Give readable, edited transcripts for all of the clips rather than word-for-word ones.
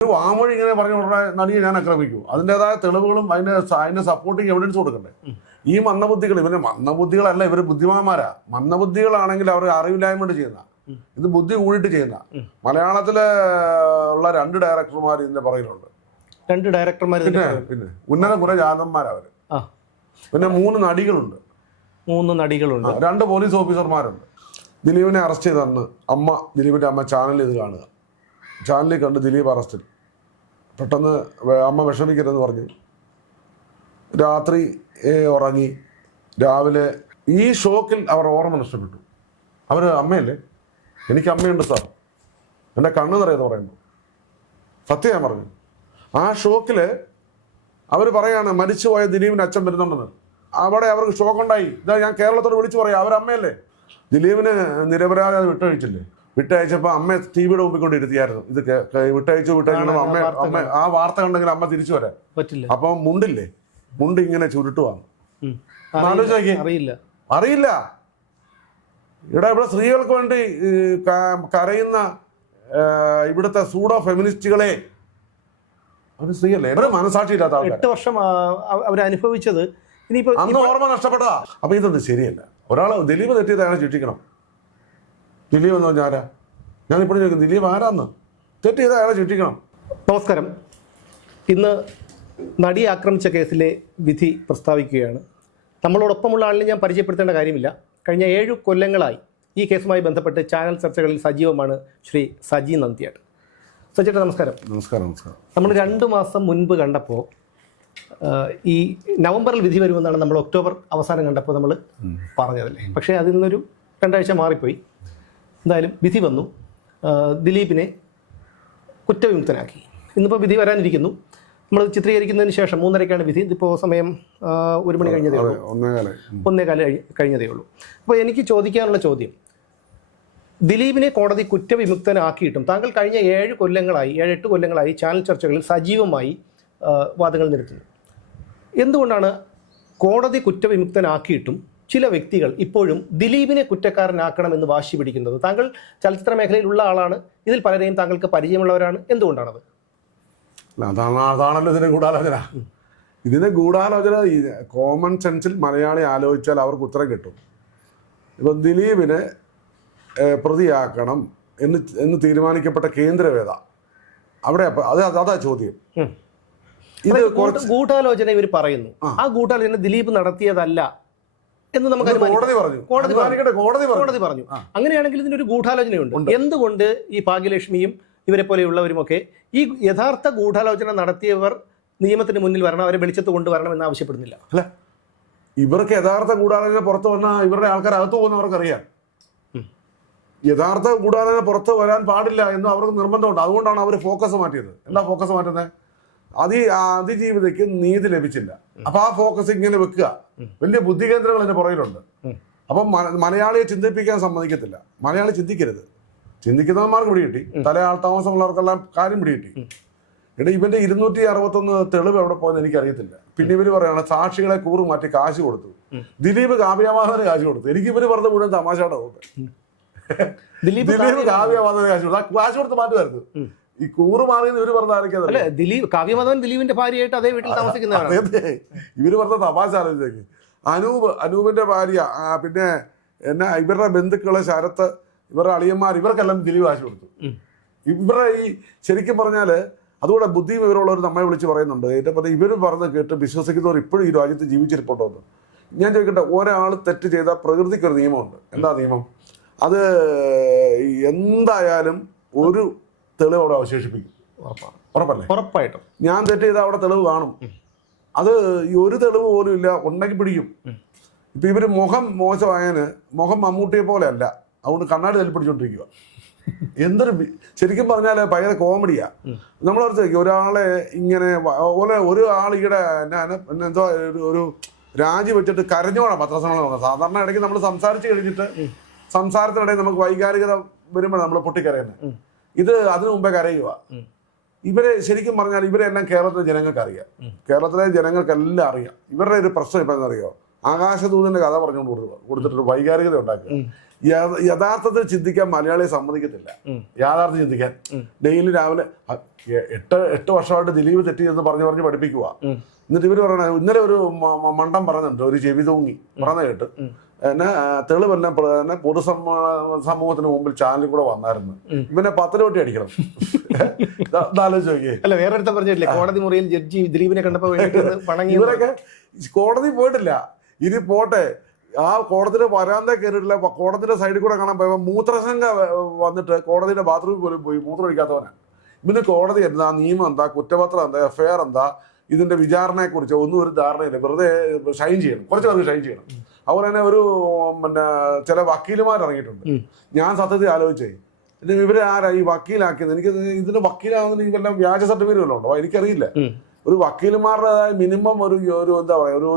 ഒരു വാമൊഴി ഇങ്ങനെ പറഞ്ഞ ഉടനെ നടിയെ ഞാൻ ആക്രമിക്കൂ. അതിൻ്റെതായ തെളിവുകളും അതിന്റെ സപ്പോർട്ടിങ് എവിഡൻസ് കൊടുക്കണ്ടേ? ഈ മന്ദബുദ്ധികൾ, ഇവര് മന്ദബുദ്ധികളല്ല, ഇവര് ബുദ്ധിമാന്മാരാ. മന്ദബുദ്ധികളാണെങ്കിൽ അവർ അറിവില്ലായ്മ കൊണ്ട് ചെയ്യുന്ന, ഇത് ബുദ്ധി കൂടിയിട്ട് ചെയ്യുന്ന. മലയാളത്തിലെ ഉള്ള 2 ഡയറക്ടർമാർ ഇതിന്റെ പുറകിലുണ്ട്. 2 ഡയറക്ടർമാർ, പിന്നെ ഉന്നത കുറെ ജാതന്മാരവര്. പിന്നെ 3 നടികളുണ്ട്. 3 നടികളുണ്ട്. 2 പോലീസ് ഓഫീസർമാരുണ്ട്. ദിലീപിനെ അറസ്റ്റ് ചെയ്ത അന്ന് ദിലീപിന്റെ അമ്മ ചാനലിൽ ഇത് കാണുക. ചാനലിൽ കണ്ട് ദിലീപ് അറസ്റ്റിൽ. പെട്ടെന്ന് അമ്മ വിഷമിക്കരുതെന്ന് പറഞ്ഞു. രാത്രി ഉറങ്ങി. രാവിലെ ഈ ഷോക്കിൽ അവർ ഓർമ്മ നഷ്ടപ്പെട്ടു. അവർ അമ്മയല്ലേ, എനിക്ക് അമ്മയുണ്ട് സാർ, എൻ്റെ കണ്ണ് നിറയെന്ന് പറയുന്നു. സത്യം ഞാൻ പറഞ്ഞു. ആ ഷോക്കില് അവർ പറയാണ് മരിച്ചുപോയ ദിലീപിന്റെ അച്ഛൻ വരുന്നുണ്ടെന്ന്. അവിടെ അവർക്ക് ഷോക്കുണ്ടായി. ഇതാ ഞാൻ കേരളത്തോട് വിളിച്ചു പറയാം, അവരമ്മയല്ലേ. ദിലീപിന് നിരപരാധി അത് വിട്ടയച്ചില്ലേ? വിട്ടയച്ചപ്പോൾ അമ്മ ടിവിയുടെ മുമ്പിൽ കൊണ്ട് ഇരുത്തിയായിരുന്നു. ഇത് വിട്ടയച്ചു അമ്മ ആ വാർത്ത കണ്ടെങ്കിൽ അമ്മ തിരിച്ചു വരാൻ പറ്റില്ല. അപ്പൊ മുണ്ടില്ലേ, മുണ്ട് ഇങ്ങനെ ചുരുട്ടുവാണ്. അറിയില്ല. ഇവിടെ സ്ത്രീകൾക്ക് വേണ്ടി കരയുന്ന ഇവിടുത്തെ സൂഡോ ഫെമിനിസ്റ്റുകളെ, അവർ സ്ത്രീയല്ലേ, ഇവര് മനസാക്ഷി ഇല്ലാത്ത 8 വർഷം അവരനുഭവിച്ചത് ഇനിയിപ്പോ അന്ന് ഓർമ്മ നഷ്ടപ്പെട്ടതാ. അപ്പൊ ഇതൊന്നും ശരിയല്ല. ഒരാള് ദിലീപ് തെറ്റിയത് അയാളെ ശിക്ഷിക്കണം. ദിലീപ് എന്ന് പറഞ്ഞാൽ ആരാ? ഞാനിപ്പോഴും ചോദിക്കും, ദിലീപ് ആരാന്ന്? തെറ്റ് ചെയ്താൽ അയാളെ ശിക്ഷിക്കണം. നമസ്കാരം. ഇന്ന് നടിയെ ആക്രമിച്ച കേസിലെ വിധി പ്രസ്താവിക്കുകയാണ്. നമ്മളോടൊപ്പമുള്ള ആളിനെ ഞാൻ പരിചയപ്പെടുത്തേണ്ട കാര്യമില്ല. കഴിഞ്ഞ 7 കൊല്ലങ്ങളായി ഈ കേസുമായി ബന്ധപ്പെട്ട് ചാനൽ ചർച്ചകളിൽ സജീവമാണ് ശ്രീ സജി നന്ദിയാട്ട്. സജിയേട്ടാ നമസ്കാരം. നമസ്കാരം. നമ്മൾ 2 മാസം മുൻപ് കണ്ടപ്പോൾ ഈ നവംബറിൽ വിധി വരുമെന്നാണ് നമ്മൾ ഒക്ടോബർ അവസാനം കണ്ടപ്പോൾ നമ്മൾ പറഞ്ഞതല്ലേ. പക്ഷേ അതിൽ നിന്നൊരു 2 ആഴ്ച മാറിപ്പോയി. എന്തായാലും വിധി വന്നു. ദിലീപിനെ കുറ്റവിമുക്തനാക്കി. ഇന്നിപ്പോൾ വിധി വരാനിരിക്കുന്നു. നമ്മൾ ചിത്രീകരിക്കുന്നതിന് ശേഷം 3:30ക്കാണ് വിധി. ഇതിപ്പോൾ സമയം 1 മണി കഴിഞ്ഞതേ ഉള്ളൂ, 1:15 കഴിഞ്ഞതേ ഉള്ളൂ. അപ്പോൾ എനിക്ക് ചോദിക്കാനുള്ള ചോദ്യം, ദിലീപിനെ കോടതി കുറ്റവിമുക്തനാക്കിയിട്ടും താങ്കൾ കഴിഞ്ഞ 7 കൊല്ലങ്ങളായി 7-8 കൊല്ലങ്ങളായി ചാനൽ ചർച്ചകളിൽ സജീവമായി വാദങ്ങൾ നിരത്തുന്നു. എന്തുകൊണ്ടാണ് കോടതി കുറ്റവിമുക്തനാക്കിയിട്ടും ചില വ്യക്തികൾ ഇപ്പോഴും ദിലീപിനെ കുറ്റക്കാരനാക്കണമെന്ന് വാശി പിടിക്കുന്നത്? താങ്കൾ ചലച്ചിത്ര മേഖലയിലുള്ള ആളാണ്, ഇതിൽ പലരെയും താങ്കൾക്ക് പരിചയമുള്ളവരാണ്. എന്തുകൊണ്ടാണത്? അതാണല്ലോ ഇതിന്റെ ഗൂഢാലോചന. ഇതിന്റെ ഗൂഢാലോചന കോമൺ സെൻസിൽ മലയാളി ആലോചിച്ചാൽ അവർക്ക് ഉത്തരം കിട്ടും. ഇപ്പം ദിലീപിനെ പ്രതിയാക്കണം എന്ന് തീരുമാനിക്കപ്പെട്ട കേന്ദ്രവേദ അവിടെ അതാ ചോദ്യം. ഇത് ഗൂഢാലോചന ഇവർ പറയുന്നു. ആ ഗൂഢാലോചന ദിലീപ് നടത്തിയതല്ല എന്ന് നമുക്ക് കോടതി പറഞ്ഞു. അങ്ങനെയാണെങ്കിൽ ഇതിനൊരു ഗൂഢാലോചനയുണ്ട്. എന്തുകൊണ്ട് ഈ ഭാഗ്യലക്ഷ്മിയും ഇവരെ പോലെയുള്ളവരുമൊക്കെ ഈ യഥാർത്ഥ ഗൂഢാലോചന നടത്തിയവർ നിയമത്തിന് മുന്നിൽ വരണം, അവരെ വെളിച്ചത്ത് കൊണ്ടുവരണം എന്ന് ആവശ്യപ്പെടുന്നില്ല? അല്ല, ഇവർക്ക് യഥാർത്ഥ ഗൂഢാലോചന പുറത്ത് വന്നാൽ ഇവരുടെ ആൾക്കാർ അകത്ത് പോകുന്നവർക്കറിയാം. യഥാർത്ഥ ഗൂഢാലോചന പുറത്ത് വരാൻ പാടില്ല എന്ന് അവർക്ക് നിർബന്ധമുണ്ട്. അതുകൊണ്ടാണ് അവർ ഫോക്കസ് മാറ്റിയത്. എന്താ ഫോക്കസ് മാറ്റുന്നത്? അതിജീവിതയ്ക്ക് നീതി ലഭിച്ചില്ല. അപ്പൊ ആ ഫോക്കസ് ഇങ്ങനെ വെക്കുക. വലിയ ബുദ്ധി കേന്ദ്രങ്ങൾ അതിന്റെ പുറകിലുണ്ട്. അപ്പം മലയാളിയെ ചിന്തിപ്പിക്കാൻ സമ്മതിക്കത്തില്ല. മലയാളി ചിന്തിക്കരുത്. ചിന്തിക്കുന്നവന്മാർക്ക് പിടികിട്ടി, തല ആൾ താമസമുള്ളവർക്കെല്ലാം കാര്യം പിടികിട്ടി. ഇവിടെ ഇവന്റെ 261 തെളിവ് എവിടെ പോയെന്ന് എനിക്കറിയത്തില്ല. പിന്നെ ഇവര് പറയാണ് സാക്ഷികളെ കൂറ് മാറ്റി കാശ് കൊടുത്തു. ദിലീപ് കാവ്യമാധവന് കാശ് കൊടുത്തു. എനിക്ക് ഇവര് പറഞ്ഞ മുഴുവൻ തമാശയുടെ ദിലീപ് കാവ്യമാധവന് കാശ് കൊടുത്ത് മാറ്റുമായിരുന്നു. ഈ കൂറ് മാറിയെന്ന് ഇവര് പറഞ്ഞ ആരൊക്കെയല്ലേ? ദിലീപ് കാവ്യമാധവൻ ദിലീപിന്റെ ഭാര്യയായിട്ട് അതേ വീട്ടിൽ താമസിക്കുന്നതാണ്. ഇവര് പറഞ്ഞ തമാശ ആലോചിച്ചേക്ക്. അനൂപിന്റെ ഭാര്യ, പിന്നെ എന്നാ ഇവരുടെ ബന്ധുക്കള്, ശരത്ത്, ഇവരുടെ അളിയന്മാർ, ഇവർക്കെല്ലാം ദിലീപ് കാശ് കൊടുത്തു. ഇവരുടെ ഈ ശരിക്കും പറഞ്ഞാല് അതുകൂടെ ബുദ്ധിയും ഇവരുള്ളവർ നമ്മെ വിളിച്ച് പറയുന്നുണ്ട്. ഏറ്റവും പറഞ്ഞാൽ ഇവര് പറഞ്ഞ് കേട്ട് വിശ്വസിക്കുന്നവർ ഇപ്പോഴും ഈ രാജ്യത്ത് ജീവിച്ചിരിപ്പുണ്ടോ എന്ന് ഞാൻ ചോദിക്കട്ടെ. ഒരാൾ തെറ്റ് ചെയ്താൽ പ്രകൃതിക്കൊരു നിയമമുണ്ട്. എന്താ നിയമം? അത് എന്തായാലും ഒരു തെളിവ് അവിടെ അവശേഷിപ്പിക്കും. ഉറപ്പല്ലേ? ഉറപ്പായിട്ടും. ഞാൻ തെറ്റ് ചെയ്താൽ അവിടെ തെളിവ് കാണും. അത് ഈ ഒരു തെളിവ് പോലും ഇല്ല, ഉണ്ടെങ്കിൽ പിടിക്കും. ഇപ്പൊ ഇവര് മുഖം മോശമായതിന് മുഖം മമ്മൂട്ടിയെ പോലെ അല്ല, അതുകൊണ്ട് കണ്ണാടി തല്ലിപ്പിടിച്ചോണ്ടിരിക്കുക. എന്തൊരു ശരിക്കും പറഞ്ഞാല് ഭയങ്കര കോമഡിയാ. നമ്മളോർത്ത് ഒരാളെ ഇങ്ങനെ ഒരാൾ ഈടെ എന്തോ ഒരു രാജി വെച്ചിട്ട് കരഞ്ഞോളാം പത്രസമ്മേളനം. സാധാരണ ഇടയ്ക്ക് നമ്മൾ സംസാരിച്ച് കഴിഞ്ഞിട്ട് സംസാരത്തിനിടയിൽ നമുക്ക് വൈകാരികത വരുമ്പോൾ നമ്മൾ പൊട്ടിക്കരയുന്നത്. ഇത് അതിനു മുമ്പേ കരയുക. ഇവരെ ശരിക്കും പറഞ്ഞാൽ ഇവരെല്ലാം കേരളത്തിലെ ജനങ്ങൾക്ക് അറിയാം. കേരളത്തിലെ ജനങ്ങൾക്കെല്ലാം അറിയാം. ഇവരുടെ ഒരു പ്രശ്നം ഇപ്പം എന്നറിയോ? ആകാശദൂതന്റെ കഥ പറഞ്ഞുകൊണ്ട് കൊടുത്തിട്ട് വൈകാരികത ഉണ്ടാക്കുക. യഥാർത്ഥത്തിൽ ചിന്തിക്കാൻ മലയാളിയെ സമ്മതിക്കത്തില്ല. യാഥാർത്ഥ്യം ചിന്തിക്കാൻ ഡെയിലി രാവിലെ 8 വർഷമായിട്ട് ദിലീപ് തെറ്റി എന്ന് പറഞ്ഞ് പഠിപ്പിക്കുക. എന്നിട്ട് ഇവര് പറയണ ഇന്നലെ ഒരു മണ്ടം പറഞ്ഞിട്ടുണ്ട്, ഒരു ചെവി തൂങ്ങി പറഞ്ഞ കേട്ട് എന്നെ തെളിവെല്ലാം പൊതുസമൂഹത്തിന് മുമ്പിൽ ചാനലിൽ കൂടെ വന്നായിരുന്നു. ഇവനെ 10 കോടി അടിക്കണം. ആലോചിച്ച് നോക്കിയേ. അല്ല വേറെ പറഞ്ഞിട്ടില്ലേ കോടതി മുറിയിൽ ജഡ്ജി ദിലീപിനെ കണ്ടപ്പോ ഇവരൊക്കെ കോടതി പോയിട്ടില്ല. ഇനി പോട്ടെ, ആ കോടതിയുടെ വരാന്ത കയറിയിട്ടില്ല. കോടതിയുടെ സൈഡിൽ കൂടെ കാണാൻ പോയപ്പോ മൂത്രശങ്ക വന്നിട്ട് കോടതിയുടെ ബാത്റൂമിൽ പോലും പോയി മൂത്രം ഒഴിക്കാത്തവനാണ്. ഇവന് കോടതി എന്താ, നിയമം എന്താ, കുറ്റപത്രം എന്താ, എഫ്ഐആർ എന്താ, ഇതിന്റെ വിചാരണയെ കുറിച്ച് ഒന്നും ഒരു ധാരണയില്ല. വെറുതെ ഷൈൻ ചെയ്യണം, കുറച്ച് പേർക്ക് ഷൈൻ ചെയ്യണം. അതുപോലെ തന്നെ ഒരു ചില വക്കീലുമാർ ഇറങ്ങിയിട്ടുണ്ട്. ഞാൻ സത്യത്തിൽ ആലോചിച്ചേ, ഇവരെ ആരാ ഈ വക്കീലാക്കിയത്? എനിക്ക് ഇതിന്റെ വക്കീലാകുന്ന വല്ല വ്യാജ സർട്ടിഫിക്കറ്റ് വല്ലതും ഉണ്ടോ എനിക്കറിയില്ല. ഒരു വക്കീലുമാരുടെ മിനിമം ഒരു എന്താ പറയാ ഒരു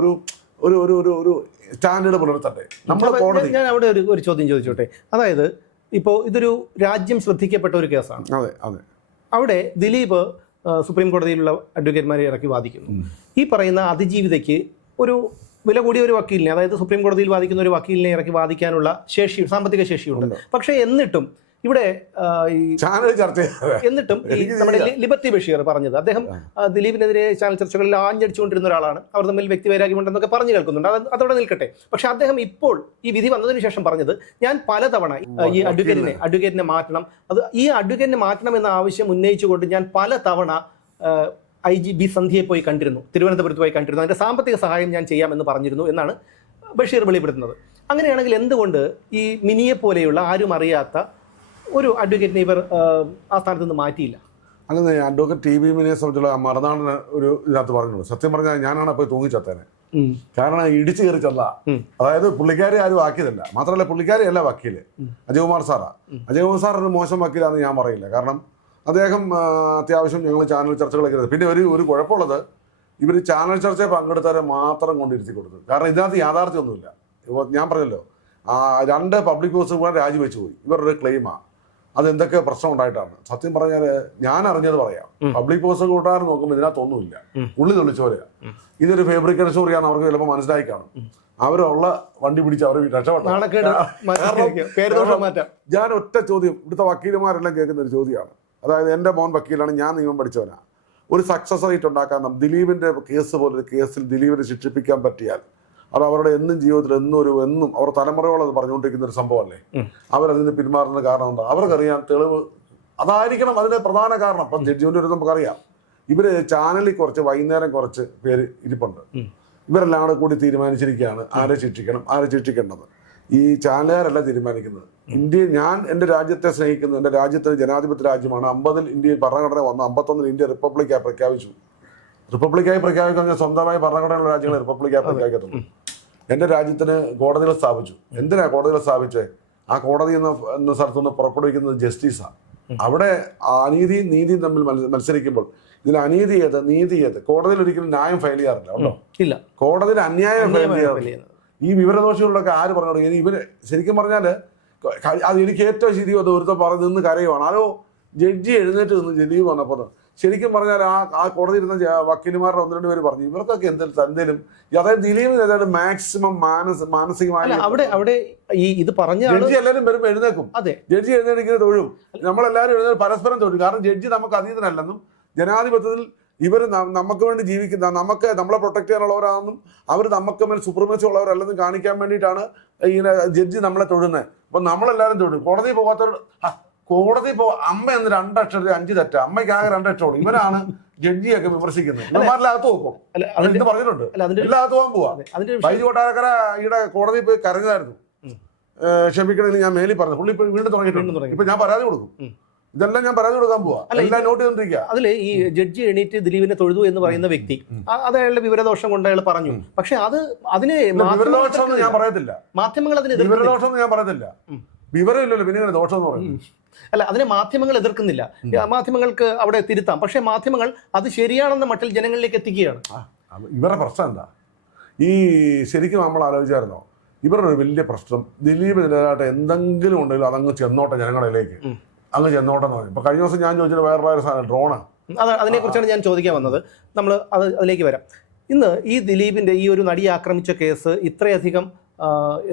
ഒരു ഒരു ഒരു ഒരു സ്റ്റാൻഡേർഡ് പുലർത്തട്ടെ നമ്മുടെ കോടതി. ഞാൻ അവിടെ ഒരു ചോദ്യം ചോദിച്ചോട്ടെ. അതായത് ഇപ്പോൾ ഇതൊരു രാജ്യം ശ്രദ്ധിക്കപ്പെട്ട ഒരു കേസാണ്. അതെ അതെ. അവിടെ ദിലീപ് സുപ്രീം കോടതിയിലുള്ള അഡ്വക്കേറ്റ്മാരെ ഇറക്കി വാദിക്കുന്നു. ഈ പറയുന്ന അതിജീവിതയ്ക്ക് ഒരു വില കൂടിയ ഒരു വക്കീലിനെ, അതായത് സുപ്രീം കോടതിയിൽ വാദിക്കുന്ന ഒരു വക്കീലിനെ ഇറക്കി വാദിക്കാനുള്ള ശേഷി, സാമ്പത്തിക ശേഷിയുണ്ട്. പക്ഷേ എന്നിട്ടും ഇവിടെ എന്നിട്ടും ഈ നമ്മുടെ ലിബർട്ടി ബഷീർ പറഞ്ഞത്, അദ്ദേഹം ദിലീപിനെതിരെ ചാനൽ ചർച്ചകളിൽ ആഞ്ഞടിച്ചുകൊണ്ടിരുന്ന ഒരാളാണ്. അവർ തമ്മിൽ വ്യക്തിവൈരാഗ്യമുണ്ടെന്നൊക്കെ പറഞ്ഞു കേൾക്കുന്നുണ്ട്. അതോടെ നിൽക്കട്ടെ. പക്ഷെ അദ്ദേഹം ഇപ്പോൾ ഈ വിധി വന്നതിന് ശേഷം പറഞ്ഞത്, ഞാൻ പലതവണ ഈ അഡ്വക്കേറ്റിനെ മാറ്റണം, ഈ അഡ്വക്കേറ്റിനെ മാറ്റണം എന്ന ആവശ്യം ഉന്നയിച്ചുകൊണ്ട് ഞാൻ പലതവണ IGB സന്ധ്യയെ പോയി കണ്ടിരുന്നു, തിരുവനന്തപുരത്ത് പോയി കണ്ടിരുന്നു, അതിന്റെ സാമ്പത്തിക സഹായം ഞാൻ ചെയ്യാമെന്ന് പറഞ്ഞിരുന്നു എന്നാണ് ബഷീർ വെളിപ്പെടുത്തുന്നത്. അങ്ങനെയാണെങ്കിൽ എന്തുകൊണ്ട് ഈ മിനിയെ പോലെയുള്ള ആരും അറിയാത്ത ഒരു അഡ്വക്കേറ്റിനെ ഇവർ ആ സ്ഥാനത്ത് നിന്ന് മാറ്റിയില്ല? അങ്ങനെ അഡ്വക്കേറ്റ് TV മിനിയെ സംബന്ധിച്ചുള്ള മറുനാടന് ഒരു ഇതിനകത്ത് പറഞ്ഞുള്ളൂ. സത്യം പറഞ്ഞാൽ ഞാനാണ് പോയി തൂങ്ങിച്ചത്തേനെ. കാരണം ഇടിച്ചു കയറി ചെല്ല. അതായത് പുള്ളിക്കാരി ആരും ആക്കിയതല്ല. മാത്രമല്ല പുള്ളിക്കാരി അല്ല വക്കീല്, അജയകുമാർ സാറാ. അജയകുമാർ സാർ ഒരു മോശം വക്കീലാണെന്ന് ഞാൻ പറയില്ല. കാരണം അദ്ദേഹം അത്യാവശ്യം ഞങ്ങൾ ചാനൽ ചർച്ചകളൊക്കെ. പിന്നെ ഒരു കുഴപ്പമുള്ളത്, ഇവർ ചാനൽ ചർച്ചയിൽ പങ്കെടുത്തവരെ മാത്രം കൊണ്ടിരുത്തി കൊടുത്തു. കാരണം ഇതിനകത്ത് യാഥാർത്ഥ്യമൊന്നുമില്ല. ഞാൻ പറഞ്ഞല്ലോ, 2 പബ്ലിക് ഹൗസുകൾ രാജിവെച്ചു പോയി. ഇവരുടെ ക്ലെയിമാണ്. അതെന്തൊക്കെ പ്രശ്നം ഉണ്ടായിട്ടാണ്. സത്യം പറഞ്ഞാൽ ഞാൻ അറിഞ്ഞത് പറയാം. പബ്ലിക് ഹൗസ് കൂട്ടാറ് നോക്കുമ്പോൾ ഇതിനകത്തൊന്നുമില്ല, ഉള്ളി തൊളിച്ചോലെയാ. ഇതൊരു ഫാബ്രിക്കേഷൻ സ്റ്റോറിയാണെന്ന് അവർക്ക് ചിലപ്പോൾ മനസ്സിലായി കാണും. അവരുള്ള വണ്ടി പിടിച്ച് അവർ രക്ഷപ്പെട്ടു. ഞാൻ ഒറ്റ ചോദ്യം ഇവിടുത്തെ വക്കീലുമാരെല്ലാം കേൾക്കുന്ന ഒരു ചോദ്യമാണ്. അതായത് എൻ്റെ മോൻ വക്കീലാണ്, ഞാൻ നിയമം പഠിച്ചവനാണ്. ഒരു സക്സസ് റേറ്റ് ഉണ്ടാക്കാൻ ദിലീപിന്റെ കേസ് പോലൊരു കേസിൽ ദിലീപിനെ ശിക്ഷിപ്പിക്കാൻ പറ്റിയാൽ അത് അവരുടെ ജീവിതത്തിൽ എന്നും അവർ തലമുറയോളം അത് പറഞ്ഞുകൊണ്ടിരിക്കുന്ന ഒരു സംഭവമല്ലേ. അവരതിന് പിന്മാറുന്ന കാരണം എന്താ? അവർക്കറിയാം തെളിവ് അതായിരിക്കണം അതിന്റെ പ്രധാന കാരണം. ഇപ്പം ജഡ്ജിമെന്റ് ഒരു നമുക്കറിയാം, ഇവര് ചാനലിൽ വൈകുന്നേരം കുറച്ച് പേര് ഇരിപ്പുണ്ട്. ഇവരെല്ലാം കൂടി തീരുമാനിച്ചിരിക്കുകയാണ് ആരെ ശിക്ഷിക്കണം ആരെ ശിക്ഷിക്കേണ്ടത്. ഈ ചാനലുകാരല്ല തീരുമാനിക്കുന്നത്. ഞാൻ എൻ്റെ രാജ്യത്തെ സ്നേഹിക്കുന്നു. എൻ്റെ രാജ്യത്ത് ജനാധിപത്യ രാജ്യമാണ്. 50-ൽ ഇന്ത്യയിൽ ഭരണഘടന വന്നു, 51-ൽ ഇന്ത്യ റിപ്പബ്ലിക്കായി പ്രഖ്യാപിച്ചു. റിപ്പബ്ലിക്കായി പ്രഖ്യാപിക്കാൻ സ്വന്തമായി ഭരണഘടനയുള്ള രാജ്യങ്ങൾ റിപ്പബ്ലിക്കായി പ്രഖ്യാപിക്കത്തുള്ളൂ. എൻ്റെ രാജ്യത്തിന് കോടതികൾ സ്ഥാപിച്ചു. എന്തിനാ കോടതികൾ സ്ഥാപിച്ചേ? ആ കോടതി എന്ന സ്ഥലത്തുനിന്ന് പുറപ്പെടുവിക്കുന്നത് ജസ്റ്റിസാണ്. അവിടെ അനീതിയും നീതിയും തമ്മിൽ മത്സരിക്കുമ്പോൾ ഇതിൽ അനീതി ഏത് നീതി ഏത്? കോടതിയിൽ ഒരിക്കലും ന്യായം ഫയൽ ചെയ്യാറില്ല. ഉണ്ടോ? ഇല്ല. കോടതിയിൽ അന്യായം ഫയൽ ചെയ്യാറില്ല. ഈ വിവരദോഷികളൊക്കെ ആര് പറഞ്ഞു? ഇവര് ശരിക്കും പറഞ്ഞാല് അത് എനിക്ക് ഏറ്റവും ശരി ഒരുത്തം പറഞ്ഞ് നിന്ന് കരയുവാണ്. ആരോ ജഡ്ജി എഴുന്നേറ്റ് നിന്ന് ദിലീപ് വന്നപ്പോൾ ശരിക്കും പറഞ്ഞാൽ ആ കോടതി ഇരുന്ന വക്കീലുമാരുടെ 1-2 പേര് പറഞ്ഞു ഇവർക്കൊക്കെ എന്തെങ്കിലും അതായത് ദിലീപിന് ഏതാണ്ട് മാക്സിമം മാനസികമായി അവിടെ ഇത് പറഞ്ഞ ജഡ്ജി എല്ലാവരും വരുമ്പോൾ എഴുന്നേക്കും. ജഡ്ജി എഴുന്നേൽക്കുന്നത് തൊഴും. നമ്മളെല്ലാവരും എഴുന്നേൽ പരസ്പരം തൊഴും. കാരണം ജഡ്ജി നമുക്ക് അതീതനല്ലെന്നും ജനാധിപത്യത്തിൽ ഇവർ നമുക്ക് വേണ്ടി ജീവിക്കുന്ന നമ്മളെ പ്രൊട്ടക്ട് ചെയ്യാനുള്ളവരാണെന്നും അവർ നമുക്ക് മേൽ സുപ്രീമസി ഉള്ളവരല്ലെന്നും കാണിക്കാൻ വേണ്ടിയിട്ടാണ് ഇങ്ങനെ ജഡ്ജി നമ്മളെ തൊഴുന്നത്. അപ്പൊ നമ്മളെല്ലാവരും തൊഴും. കോടതി പോകാത്തവർ കോടതി അമ്മ എന്ന് 2 അക്ഷരത്തിൽ 5 തെറ്റ, അമ്മയ്ക്ക് ആകെ 2 അക്ഷരം. ഇവരാണ് ജഡ്ജിയൊക്കെ വിമർശിക്കുന്നത്. ഇവന്മാരിലകത്ത് നോക്കും. ഇത് പറഞ്ഞിട്ടുണ്ട്, എല്ലാകത്ത് പോകാൻ പോവാ. ബൈജു കൊട്ടാരക്കര ഈടെ കോടതി പോയി കരഞ്ഞതായിരുന്നു. ക്ഷമിക്കണമെങ്കിൽ ഞാൻ മേലിൽ പറഞ്ഞു. പുള്ളി ഇപ്പൊ വീണ്ടും തുടങ്ങിയിട്ടുണ്ട്. ഇപ്പൊ ഞാൻ പരാതി കൊടുക്കും. ഇതെല്ലാം ഞാൻ പരാതി കൊടുക്കാൻ പോവാ. എല്ലാം നോട്ട് ചെയ്തോണ്ടിരിക്കുക. അതില് ഈ ജഡ്ജി എണീറ്റ് ദിലീപിനെ തൊഴുതു എന്ന് പറയുന്ന വ്യക്തി അത് അയാളുടെ വിവരദോഷം കൊണ്ട് അയാൾ പറഞ്ഞു. പക്ഷെ അതിന് വിവരദോഷം ഞാൻ പറയത്തില്ല. മാധ്യമങ്ങൾ അതിന് വിവരദോഷം ഞാൻ പറയത്തില്ല. വിവരമില്ലല്ലോ പിന്നെ ഇങ്ങനെ ദോഷം എന്ന് പറയും. അല്ല, അതിനെ മാധ്യമങ്ങൾ എതിർക്കുന്നില്ല. മാധ്യമങ്ങൾക്ക് അവിടെ തിരുത്താം. പക്ഷെ മാധ്യമങ്ങൾ അത് ശരിയാണെന്ന മട്ടിൽ ജനങ്ങളിലേക്ക് എത്തിക്കുകയാണ്. ഇവരുടെ പ്രശ്നം എന്താ? ഈ ശരിക്കും നമ്മൾ ആലോചിച്ചായിരുന്നോ ഇവരുടെ ഒരു വലിയ പ്രശ്നം ദിലീപിനെതിരായിട്ട് എന്തെങ്കിലും ഉണ്ടെങ്കിലും അതങ്ങ് ചെന്നോട്ടെ, ജനങ്ങളിലേക്ക് അങ്ങ് ചെന്നോട്ടെ എന്ന് പറയും. ഇപ്പൊ കഴിഞ്ഞ ദിവസം ഞാൻ ചോദിച്ചത് വേറെ സാധനം ഡ്രോണ്. അതിനെക്കുറിച്ചാണ് ഞാൻ ചോദിക്കാൻ വന്നത്. നമ്മൾ അതിലേക്ക് വരാം. ഇന്ന് ഈ ദിലീപിന്റെ ഈ ഒരു നടിയെ ആക്രമിച്ച കേസ് ഇത്രയധികം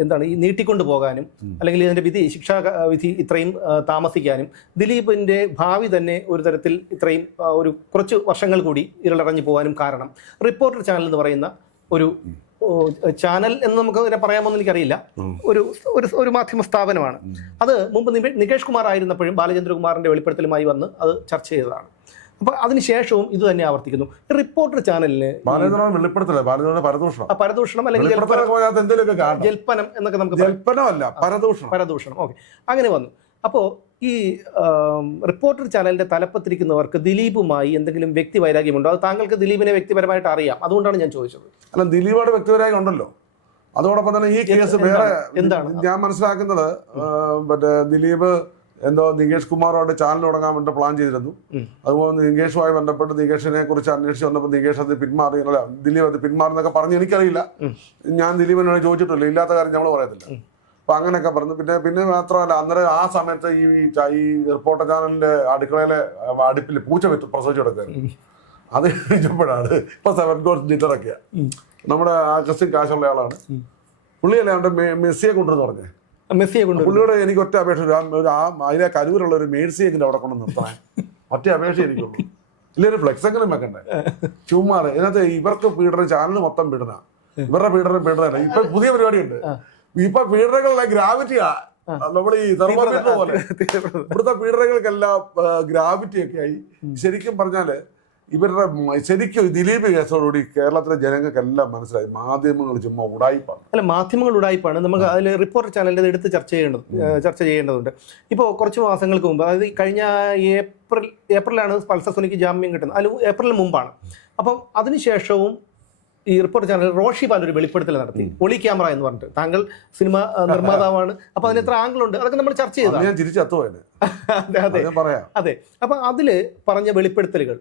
എന്താണ് ഈ നീട്ടിക്കൊണ്ടു പോകാനും അല്ലെങ്കിൽ ഇതിൻ്റെ ശിക്ഷാ വിധി ഇത്രയും താമസിക്കാനും ദിലീപിൻ്റെ ഭാവി തന്നെ ഒരു തരത്തിൽ ഇത്രയും ഒരു കുറച്ച് വർഷങ്ങൾ കൂടി ഇരുളടഞ്ഞു പോകാനും കാരണം റിപ്പോർട്ടർ ചാനൽ എന്ന് പറയുന്ന ഒരു ചാനൽ എന്ന് നമുക്ക് ഇതിനെ പറയാമെന്ന് എനിക്കറിയില്ല, ഒരു മാധ്യമ സ്ഥാപനമാണ്. അത് മുമ്പ് നികേഷ് കുമാർ ആയിരുന്നപ്പോഴും ബാലചന്ദ്രകുമാറിന്റെ വെളിപ്പെടുത്തലുമായി വന്ന് അത് ചർച്ച ചെയ്തതാണ്. അപ്പൊ അതിനുശേഷവും ഇത് തന്നെ ആവർത്തിക്കുന്നു. റിപ്പോർട്ടർ ചാനലിന് പരദൂഷണം അല്ലെങ്കിൽ ജൽപ്പനം എന്നൊക്കെ നമുക്ക് പരദൂഷണം ഓക്കെ അങ്ങനെ വന്നു. അപ്പോൾ ഈ റിപ്പോർട്ടർ ചാനലിന്റെ തലപ്പത്തിരിക്കുന്നവർക്ക് ദിലീപുമായി എന്തെങ്കിലും വ്യക്തി വൈരാഗ്യമുണ്ടോ? അത് താങ്കൾക്ക് ദിലീപിനെ വ്യക്തിപരമായിട്ട് അറിയാം, അതുകൊണ്ടാണ് ഞാൻ ചോദിച്ചത്. അല്ല, ദിലീപാട് വ്യക്തിപരമായി ഉണ്ടല്ലോ. അതോടൊപ്പം തന്നെ ഈ കേസ് വേറെ എന്താണ് ഞാൻ മനസ്സിലാക്കുന്നത്, മറ്റേ ദിലീപ് എന്തോ നികേഷ് കുമാറോട് ചാനൽ തുടങ്ങാൻ വേണ്ടി പ്ലാൻ ചെയ്തിരുന്നു. അതുപോലെ നികേഷുമായി ബന്ധപ്പെട്ട് നികേഷിനെ കുറിച്ച് അന്വേഷിച്ച് വന്നപ്പോൾ നികേഷ് അത് പിന്മാറി, ദിലീപ് അത് പിന്മാറുന്നൊക്കെ പറഞ്ഞ് എനിക്കറിയില്ല, ഞാൻ ദിലീപിനോട് ചോദിച്ചിട്ടില്ല, ഇല്ലാത്ത കാര്യം നമ്മൾ പറയത്തില്ല. അപ്പൊ അങ്ങനെയൊക്കെ പറഞ്ഞു. പിന്നെ മാത്രമല്ല, അന്നേരം ആ സമയത്ത് ഈ റിപ്പോർട്ടർ ചാനലിന്റെ അടുക്കളയിലെ അടുപ്പിൽ പൂച്ച പ്രസവിച്ചു കൊടുക്കുകയായിരുന്നു. അത് കഴിഞ്ഞപ്പോഴാണ് ഇപ്പൊ 7 കോഴ്സ് ഡിന്നറൊക്കെയാ. നമ്മുടെ ക്രിസ്ത്യൻ കാശുള്ള ആളാണ് പുള്ളിയല്ലേ, അവന്റെ മെസ്സിയെ കൊണ്ടുവന്ന് പറഞ്ഞേ. പുള്ളിയോട് എനിക്ക് ഒറ്റ അപേക്ഷ, അതിലെ കരൂരുള്ള ഒരു മേഴ്സിയെങ്കിലും അവിടെ കൊണ്ട് നിർത്തണേ, ഒറ്റ അപേക്ഷ എനിക്കുള്ളൂ. ഇല്ലൊരു ഫ്ലെക്സ് എങ്കിലും വെക്കണ്ടേ. ചുമ്മാറ് ഇതിനകത്ത് ഇവർക്ക് പീഡനം, ചാനൽ മൊത്തം പീഡന, ഇവരുടെ പീഡനമല്ല. ഇപ്പൊ പുതിയ പരിപാടിയുണ്ട്. ഇപ്പൊ പീഡനങ്ങളുടെ ഗ്രാവിറ്റിയാ, നമ്മൾ ഈ തെർമോമീറ്റർ പോലെ ഇവിടുത്തെ പീഡനങ്ങൾക്കെല്ലാം ഗ്രാവിറ്റി ഒക്കെ ആയി. ശരിക്കും പറഞ്ഞാല് ഇവരുടെ ശരിക്കും ദിലീപ് കേസോടുകൂടി കേരളത്തിലെ ജനങ്ങൾക്കെല്ലാം മനസ്സിലായി മാധ്യമങ്ങൾ ചുമ്മാ ഉടായിപ്പാണ്. അല്ല, മാധ്യമങ്ങൾ ഉടായിപ്പാണ്. നമുക്ക് അതിൽ റിപ്പോർട്ടർ ചാനലിൻ്റെ എടുത്ത് ചർച്ച ചെയ്യേണ്ടതുണ്ട്. ഇപ്പോൾ കുറച്ച് മാസങ്ങൾക്ക് മുമ്പ്, അതായത് കഴിഞ്ഞ ഏപ്രിലാണ് പൾസർ സുനിക്ക് ജാമ്യം കിട്ടുന്നത്, അതിൽ ഏപ്രിലിന് മുമ്പാണ്. അപ്പം അതിനുശേഷവും ഈ റിപ്പോർട്ടർ ചാനൽ റോഷി പാൽ ഒരു വെളിപ്പെടുത്തൽ നടത്തി, ഒളി ക്യാമറ എന്ന് പറഞ്ഞിട്ട്. താങ്കൾ സിനിമ നിർമ്മാതാവാണ്, അപ്പൊ അതിന് എത്ര ആംഗിളുണ്ട് അതൊക്കെ നമ്മൾ ചർച്ച ചെയ്തതാണ്. അതെ. അപ്പൊ അതില് പറഞ്ഞ വെളിപ്പെടുത്തലുകൾ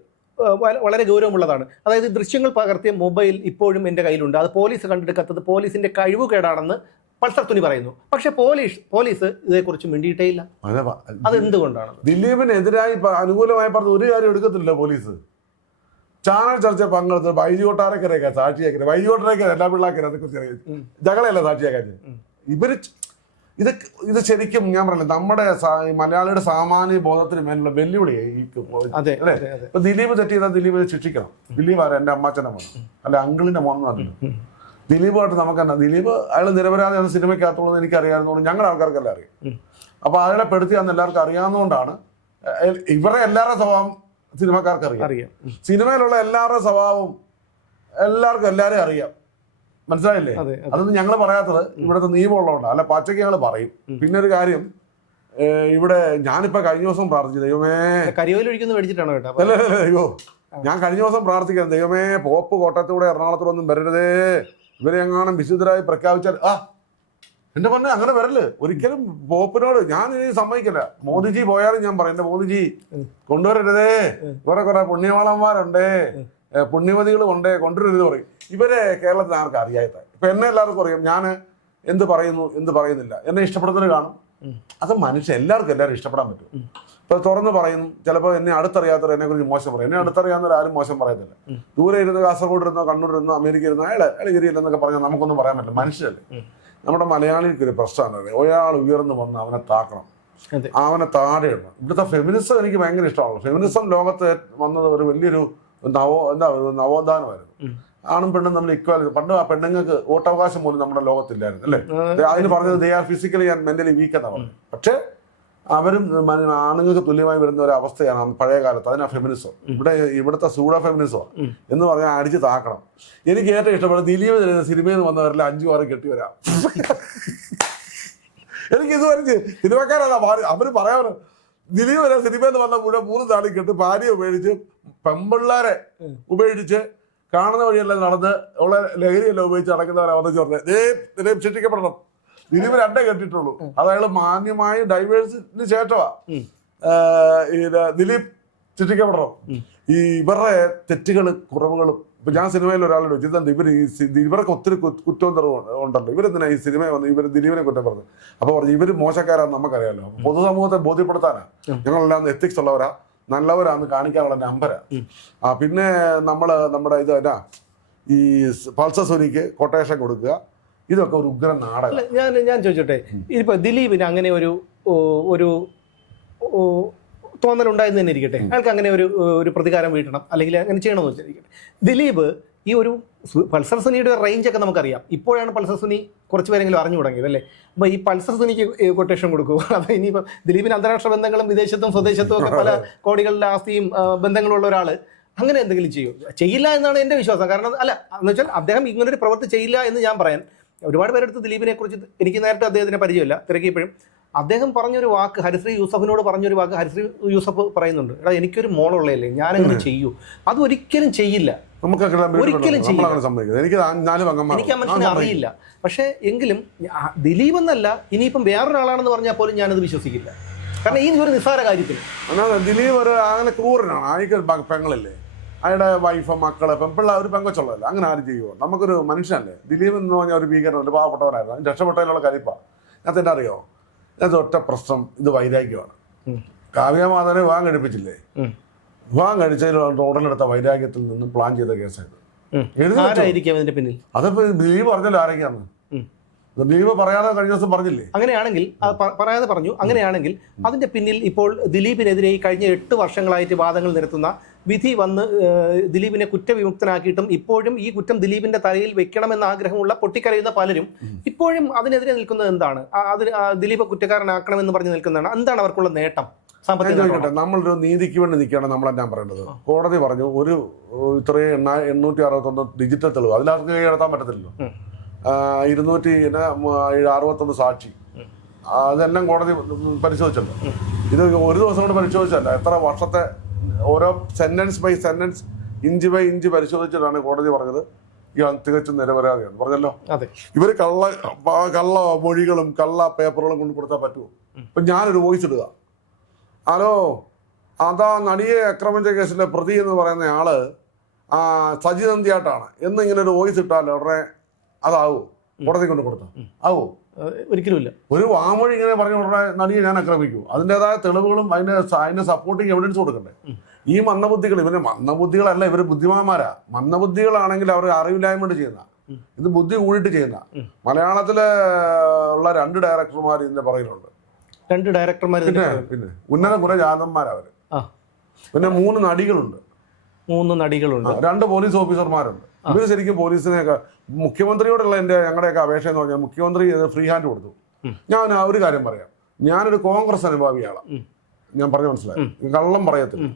വളരെ ഗൗരവമുള്ളതാണ്. അതായത് ദൃശ്യങ്ങൾ പകർത്തിയ മൊബൈൽ ഇപ്പോഴും എൻ്റെ കയ്യിലുണ്ട്, അത് പോലീസ് കണ്ടെടുക്കാത്തത് പോലീസിന്റെ കഴിവുകേടാണെന്ന് പൾസർ തുനി പറയുന്നു. പക്ഷെ പോലീസ് ഇതേക്കുറിച്ച് മിണ്ടിയിട്ടേ ഇല്ല. അതെന്തുകൊണ്ടാണ്? ദിലീപിനെതിരായി അനുകൂലമായി പറഞ്ഞ ഒരു കാര്യം എടുക്കത്തില്ല പോലീസ്. ചാനൽ ചർച്ച പങ്കെടുത്ത് വൈദ്യുതി കൊട്ടാരക്കരയൊക്കെ സാക്ഷിയാക്കരുത്, വൈദ്യുതി കൊട്ടാരക്കര എല്ലാ പിള്ളേർക്കും അതെക്കുറിച്ച് അറിയാം, ജകളയല്ല സാക്ഷിയാക്കാൻ. ഇത് ശരിക്കും ഞാൻ പറഞ്ഞില്ല, നമ്മുടെ മലയാളിയുടെ സാമാന്യ ബോധത്തിന് മേലുള്ള വെല്ലുവിളിയായി. ഇപ്പൊ ദിലീപ് തെറ്റ് ചെയ്താൽ ദിലീപ് ശിക്ഷിക്കണം. ദിലീപ് ആരാ? എന്റെ അമ്മാച്ചന്റെ മോൻ, അല്ല അങ്കിളിന്റെ മോൻ എന്ന് പറഞ്ഞു. ദിലീപായിട്ട് നമുക്കെന്നാ, ദിലീപ് അയാൾ നിരപരാധിയാണ് സിനിമയ്ക്കകത്തുള്ളത് എനിക്കറിയാവുന്നതുകൊണ്ട് ഞങ്ങളുടെ ആൾക്കാർക്കെല്ലാം അറിയാം. അപ്പൊ അയാളെ പെടുത്തിയാന്ന് എല്ലാവർക്കും അറിയാവുന്നതുകൊണ്ടാണ് ഇവരെ എല്ലാവരുടെ സ്വഭാവം സിനിമക്കാർക്ക് അറിയാം. സിനിമയിലുള്ള എല്ലാവരുടെ സ്വഭാവം എല്ലാവരെയും അറിയാം. മനസ്സിലായില്ലേ? അതൊന്നും ഞങ്ങൾ പറയാത്തത് ഇവിടുത്തെ നിയമമുള്ളതുകൊണ്ട്, അല്ല പച്ചയ്ക്ക് ഞങ്ങൾ പറയും. പിന്നെ ഒരു കാര്യം, ഇവിടെ ഞാനിപ്പോ കഴിഞ്ഞ ദിവസം പ്രാർത്ഥിച്ചു, ദൈവമേ അയ്യോ ഞാൻ കഴിഞ്ഞ ദിവസം പ്രാർത്ഥിക്കാം, ദൈവമേ പോപ്പ് കോട്ടയത്തൂടെ എറണാകുളത്തൂടെ വരരുതേ, ഇവരെ എങ്ങാനും വിശുദ്ധരായി പ്രഖ്യാപിച്ചാൽ എന്റെ പറഞ്ഞ അങ്ങനെ വരല്. ഒരിക്കലും പോപ്പിനോട് ഞാൻ ഇനി സമ്മതിക്കില്ല. മോദിജി പോയാലും ഞാൻ പറയും, എന്റെ മോദിജി കൊണ്ടുവരരുതേ, ഇവരെ കുറെ പുണ്യവാളന്മാരുണ്ടേ, പുണ്യവതികളും ഉണ്ടേ, കൊണ്ടുവരരുത് പറയും. ഇവരെ കേരളത്തിൽ ആർക്കും അറിയാത്ത. ഇപ്പൊ എന്നെ എല്ലാവർക്കും അറിയാം, ഞാൻ എന്ത് പറയുന്നു എന്ത് പറയുന്നില്ല, എന്നെ ഇഷ്ടപ്പെടുന്നവർ കാണും. അത് എല്ലാവർക്കും എല്ലാവരും ഇഷ്ടപ്പെടാൻ പറ്റും. ഇപ്പൊ തുറന്ന് പറയുന്നു, ചിലപ്പോൾ എന്നെ അടുത്തറിയാത്തവർ എന്നെ കുറിച്ച് മോശം പറയും. എന്നെ അടുത്തറിയാവുന്നവർ ആരും മോശം പറയത്തില്ല. ദൂരെ ഇരുന്ന് കാസർഗോഡ് ഇരുന്നോ കണ്ണൂർ ഇരുന്നോ അമേരിക്ക ഇരുന്നോ അയാളെ ഗിരിയില്ലെന്നൊക്കെ പറഞ്ഞാൽ നമുക്കൊന്നും പറയാൻ പറ്റില്ല. മനുഷ്യരല്ലേ. നമ്മുടെ മലയാളിക്ക് ഒരു പ്രശ്നമാണ്, ഒരാൾ ഉയർന്നു വന്ന് അവനെ താക്കണം, അവനെ താഴെ ഇടണം. ഇവിടുത്തെ ഫെമിനിസം എനിക്ക് ഭയങ്കര ഇഷ്ടമാണ്. ഫെമിനിസം ലോകത്ത് വന്നത് ഒരു വലിയൊരു നവോത്ഥാനമായിരുന്നു. ആണും പെണ്ണും നമ്മൾ ഇക്വാലിറ്റി. പണ്ട് ആ പെണ്ണുങ്ങൾക്ക് വോട്ടവകാശം പോലും നമ്മുടെ ലോകത്തില്ലായിരുന്നു, അല്ലേ? അതിന് പറഞ്ഞത് they are physically and mentally weak എന്നാണ് പറഞ്ഞത്. പക്ഷെ അവരും ആണുങ്ങൾക്ക് തുല്യമായി വരുന്ന ഒരു അവസ്ഥയാണ് പഴയ കാലത്ത്. അതിനാ ഫെമിനിസം. ഇവിടുത്തെ സൂഡോ ഫെമിനിസമാണ് എന്ന് പറഞ്ഞാൽ അടിച്ച് താക്കണം. എനിക്ക് ഏറ്റവും ഇഷ്ടപ്പെടുന്നത് ദിലീപ് സിനിമയിൽ നിന്ന് വന്നവരെല്ലാം 5-6 കെട്ടി വരാം. എനിക്ക് ഇത് വരച്ച് സിനിമക്കാരാണ് അവര് പറയാറ്. ദിലീപ് വരെ സിനിമയിൽ നിന്ന് വന്ന മുഴുവൻ 3 താളി കെട്ട് ഭാര്യയെ ഉപേക്ഷിച്ച് പെമ്പിള്ളാരെ ഉപേക്ഷിച്ച് കാണുന്ന വഴിയെല്ലാം നടന്ന് ഉള്ള ലഹരിയെല്ലാം ഉപയോഗിച്ച് നടക്കുന്നവരെ വന്ന് പറഞ്ഞത് ശിക്ഷിക്കപ്പെടണം. ദിലീപ് 2 കെട്ടിട്ടുള്ളൂ. അത് അയാൾ മാന്യമായി ഡൈവേഴ്സിന് ശേഷമാ ദിലീപ് ശിക്ഷിക്കപ്പെടണം. ഇവരുടെ തെറ്റുകളും കുറവുകളും ഇപ്പൊ ഞാൻ സിനിമയിൽ ഒരാളോട് ചോദിച്ചത്, ഇവർക്ക് ഒത്തിരി കുറ്റവും ഉണ്ടല്ലോ, ഇവരെന്തിനാ ഈ സിനിമ വന്ന് ഇവർ ദിലീപിനെ കുറ്റം പറഞ്ഞു. അപ്പൊ പറഞ്ഞു ഇവര് മോശക്കാരാന്ന് നമുക്കറിയാലോ, പൊതുസമൂഹത്തെ ബോധ്യപ്പെടുത്താനാ, ഞങ്ങളെല്ലാം എത്തിക്സ് ഉള്ളവരാ, നല്ലവരാന്ന് കാണിക്കാനുള്ള നമ്പരാ. പിന്നെ നമ്മുടെ ഇത് എന്നാ ഈ പൾസർ സുനിക്ക് കൊട്ടേഷൻ കൊടുക്കുക, ഇതൊക്കെ ഒരു ഉഗ്ര നാടകം. ഞാൻ ചോദിച്ചോട്ടെ, ഇപ്പൊ ദിലീപിന് അങ്ങനെ ഒരു തോന്നലുണ്ടായെന്ന് തന്നെ ഇരിക്കട്ടെ, അയാൾക്ക് അങ്ങനെ ഒരു പ്രതികാരം വീട്ടണം അല്ലെങ്കിൽ അങ്ങനെ ചെയ്യണമെന്ന് വെച്ചിരിക്കട്ടെ. ദിലീപ് ഈ ഒരു പൾസർ സുനിയുടെ റേഞ്ചൊക്കെ നമുക്കറിയാം. ഇപ്പോഴാണ് പൾസർ സുനി കുറച്ച് പേരെങ്കിലും അറിഞ്ഞു തുടങ്ങിയത് അല്ലേ? അപ്പോൾ ഈ പൾസർ സുനിക്ക് കൊട്ടേഷൻ കൊടുക്കുക, അത് ഇനിയിപ്പോൾ ദിലീപിന് അന്താരാഷ്ട്ര ബന്ധങ്ങളും വിദേശത്തും സ്വദേശത്തും ഒക്കെ പല കോടികളുടെ ആസ്തിയും ബന്ധങ്ങളുള്ള ഒരാൾ അങ്ങനെ എന്തെങ്കിലും ചെയ്യില്ല എന്നാണ് എൻ്റെ വിശ്വാസം. കാരണം എന്ന് വെച്ചാൽ അദ്ദേഹം ഇങ്ങനൊരു പ്രവൃത്തി ചെയ്യില്ല എന്ന് ഞാൻ പറയാൻ ഒരുപാട് പേരെടുത്ത് ദിലീപിനെ കുറിച്ച് എനിക്ക് നേരിട്ട് അദ്ദേഹത്തിനെ പരിചയമില്ല, തിരക്കിയപ്പോഴും അദ്ദേഹം പറഞ്ഞൊരു വാക്ക്, ഹരിശ്രീ യൂസഫിനോട് പറഞ്ഞൊരു വാക്ക് ഹരിശ്രീ യൂസഫ് പറയുന്നുണ്ട്, എടാ എനിക്കൊരു മോളുള്ളതല്ലേ, ഞാനങ്ങനെ ചെയ്യൂ. അത് ഒരിക്കലും ചെയ്യില്ല, ഒരിക്കലും ചെയ്യില്ല. എനിക്ക് ആ മനുഷ്യനെ അറിയില്ല. പക്ഷേ എങ്കിലും ദിലീപ് എന്നല്ല, ഇനിയിപ്പം വേറൊരാളാണെന്ന് പറഞ്ഞാൽ പോലും ഞാനത് വിശ്വസിക്കില്ല. കാരണം ഈ ഒരു നിസ്സാര കാര്യത്തിൽ ദിലീപ് അങ്ങനെ ക്രൂരനാണ്. അയാൾക്കൊരു പെങ്ങളില്ലേ, അയാളുടെ വൈഫ്, മക്കള്, പെൺപിള്ള, ഒരു പെങ്കൊച്ചുള്ളതല്ല. അങ്ങനെ ആരും ചെയ്യുമോ? നമുക്കൊരു മനുഷ്യനല്ലേ. ദിലീപ് എന്ന് പറഞ്ഞാൽ ഒരു ഭീകരൻ, ഒരു പാവപ്പെട്ടവനായിരുന്നു. രക്ഷപ്പെട്ടതിലുള്ള കരിപ്പ അതിൻ്റെ അറിയോ? അത് ഒറ്റ പ്രശ്നം, ഇത് വൈരാഗ്യമാണ്. കാവ്യമാധവനെ വിവാഹം കഴിപ്പിച്ചില്ലേ? വിവാഹം കഴിച്ചതിൽ ഉടലെടുത്ത വൈരാഗ്യത്തിൽ നിന്നും പ്ലാൻ ചെയ്ത കേസായത്. അതിപ്പോ ദിലീപ് പറഞ്ഞല്ലോ ആരൊക്കെയാണ്. ദിലീപ് പറയാതെ കഴിഞ്ഞ ദിവസം പറഞ്ഞില്ലേ? അങ്ങനെയാണെങ്കിൽ പറയാതെ പറഞ്ഞു. അങ്ങനെയാണെങ്കിൽ അതിന്റെ പിന്നിൽ ഇപ്പോൾ ദിലീപിനെതിരെ കഴിഞ്ഞ 8 വർഷങ്ങളായിട്ട് വാദങ്ങൾ നിരത്തുന്ന വിധി വന്ന് ദിലീപിനെ കുറ്റവിമുക്തനാക്കിയിട്ടും ഇപ്പോഴും ഈ കുറ്റം ദിലീപിന്റെ തലയിൽ വെക്കണമെന്ന ആഗ്രഹമുള്ള പൊട്ടിക്കരയുന്ന പലരും ഇപ്പോഴും അതിനെതിരെ നിൽക്കുന്നത് എന്താണ്? ദിലീപ് കുറ്റക്കാരനാക്കണമെന്ന് പറഞ്ഞ് നിൽക്കുന്നതാണ്. എന്താണ് അവർക്കുള്ള നേട്ടം? നമ്മളൊരു നീതിക്ക് വേണ്ടി നിൽക്കുകയാണ് നമ്മളെല്ലാം പറയേണ്ടത്. കോടതി പറഞ്ഞു ഒരു ഇത്രയും 861 ഡിജിറ്റൽ തെളിവ് അതിലാർക്ക് കൈയടത്താൻ പറ്റത്തില്ലല്ലോ. 261 സാക്ഷി, അതെല്ലാം കോടതി പരിശോധിച്ചല്ലോ. ഇത് ഒരു ദിവസം കൊണ്ട് പരിശോധിച്ചല്ല, എത്ര വർഷത്തെ ഓരോ sentence by sentence, inch by inch പരിശോധിച്ചിട്ടാണ് കോടതി പറഞ്ഞത് ഇയാൾ തികച്ചും നിരപരാധിയാണ് പറഞ്ഞല്ലോ. ഇവര് കള്ള മൊഴികളും കള്ള പേപ്പറുകളും കൊണ്ട് കൊടുത്താൽ പറ്റുമോ? ഇപ്പൊ ഞാനൊരു വോയിസ് ഇടുക, ഹലോ അതാ നടിയെ ആക്രമിച്ച കേസിലെ പ്രതി എന്ന് പറയുന്ന ആള് സജി നന്ദിയായിട്ടാണ് എന്നിങ്ങനെ ഒരു വോയിസ് ഇട്ടാൽ ഉടനെ അതാവോ? കോടതി കൊണ്ട് കൊടുത്ത ആവോ? ഒരിക്കലും ഇല്ല. ഒരു വാമൊഴി ഇങ്ങനെ പറഞ്ഞ ഉടനെ നടിയെ ഞാൻ ആക്രമിക്കൂ? അതിൻ്റെതായ തെളിവുകളും അതിന് സപ്പോർട്ടിങ് എവിഡൻസ് കൊടുക്കണ്ടേ? ഈ മന്ദബുദ്ധികൾ, ഇവര് മന്ദബുദ്ധികളല്ല, ഇവര് ബുദ്ധിമാന്മാരാ. മന്ദബുദ്ധികളാണെങ്കിൽ അവർ അറിവില്ലായ്മ കൊണ്ട് ചെയ്യുന്ന, ഇത് ബുദ്ധി കൂടിയിട്ട് ചെയ്യുന്ന. മലയാളത്തിലെ ഉള്ള 2 ഡയറക്ടർമാർ ഇതിന്റെ പുറകിലുണ്ട്. 2 ഡയറക്ടർമാർ പിന്നെ ഉന്നത കുറെ ജാതന്മാരവര്. പിന്നെ 3 നടികളുണ്ട്, 2 പോലീസ് ഓഫീസർമാരുണ്ട്. ഇവര് ശരിക്കും പോലീസിനെയൊക്കെ, മുഖ്യമന്ത്രിയോടുള്ള ഞങ്ങളുടെയൊക്കെ അപേക്ഷ എന്ന് പറഞ്ഞാൽ മുഖ്യമന്ത്രി ഫ്രീ ഹാൻഡ് കൊടുത്തു. ഞാൻ ഒരു കാര്യം പറയാം, ഞാനൊരു കോൺഗ്രസ് അനുഭാവിയാളാണ്, ഞാൻ പറഞ്ഞു മനസ്സിലായി, കള്ളം പറയത്തില്ല.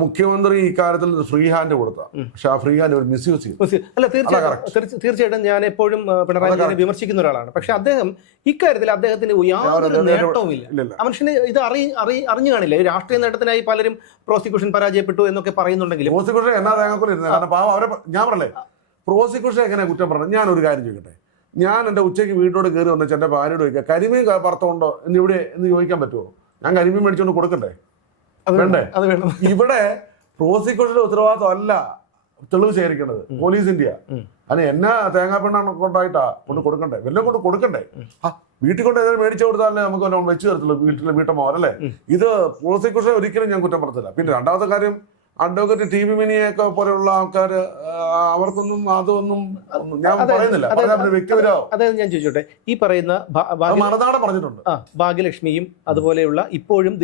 മുഖ്യമന്ത്രി ഇക്കാര്യത്തിൽ ഫ്രീ ഹാൻഡ് കൊടുത്ത, പക്ഷെ ആ ഫ്രീ ഹാൻഡ് ഒരു മിസ്യൂസ് ചെയ്തു. അല്ല, തീർച്ചയായിട്ടും ഞാൻ എപ്പോഴും പിണറായി വിജയനെ വിമർശിക്കുന്ന ഒരാളാണ്. പക്ഷെ അദ്ദേഹം ഇക്കാര്യത്തിൽ അദ്ദേഹത്തിന് യാതൊരു നേട്ടവും ഇല്ല. ആ മനുഷ്യന് ഇത് അറിഞ്ഞു കാണില്ല. രാഷ്ട്രീയ നേട്ടത്തിനായി പലരും പ്രോസിക്യൂഷൻ പരാജയപ്പെട്ടു എന്നൊക്കെ പറയുന്നുണ്ടെങ്കിലും പ്രോസിക്യൂഷൻ എന്നാ തേങ്ങാക്കൂല ഇരുന്നത്. കാരണം പാവം അവരെ, ഞാൻ പറഞ്ഞേ പ്രോസിക്യൂഷൻ എങ്ങനെ കുറ്റം പറഞ്ഞത്. ഞാനൊരു കാര്യം ചോദിക്കട്ടെ, ഞാൻ എൻ്റെ ഉച്ചയ്ക്ക് വീട്ടോട് കയറി വന്നിട്ട് എൻ്റെ ഭാര്യയോട് ചോദിക്കുക കരിമീൻ വറുത്തുണ്ടോ എന്ന് ചോദിക്കാൻ പറ്റുമോ? ഞാൻ കരിമീൻ മേടിച്ചുകൊണ്ട് കൊടുക്കണ്ടേ? വേണ്ടേ? ഇവിടെ പ്രോസിക്യൂഷന്റെ ഉത്തരവാദിത്വം അല്ല തെളിവ് ശേഖരിക്കേണ്ടത്, പോലീസിന്റെയാ. അതിന് എന്നാ തേങ്ങാപ്പെണ്ണ കൊണ്ടായിട്ടാ കൊണ്ട് കൊടുക്കണ്ടേ? വല്ലതും കൊണ്ട് കൊടുക്കണ്ടേ? വീട്ടിൽ കൊണ്ട് ഏതായാലും മേടിച്ചു കൊടുത്താലേ നമുക്ക് വല്ല വെച്ച് തരത്തുള്ളൂ, വീട്ടമ്മ അല്ലേ. ഇത് പ്രോസിക്യൂഷൻ ഒരിക്കലും ഞാൻ കുറ്റം പറത്തില്ല. പിന്നെ രണ്ടാമത്തെ കാര്യം, അഡ്വക്കേറ്റ് ടി വി മിനിയൊക്കെ പോലെയുള്ള ആൾക്കാർ, അവർക്കൊന്നും അതൊന്നും ഞാൻ പറയുന്നില്ല. അതായത് ഞാൻ ചോദിച്ചോട്ടെ, ഈ പറയുന്ന പറഞ്ഞിട്ടുണ്ട് ഭാഗ്യലക്ഷ്മിയും അതുപോലെയുള്ള ഇപ്പോഴും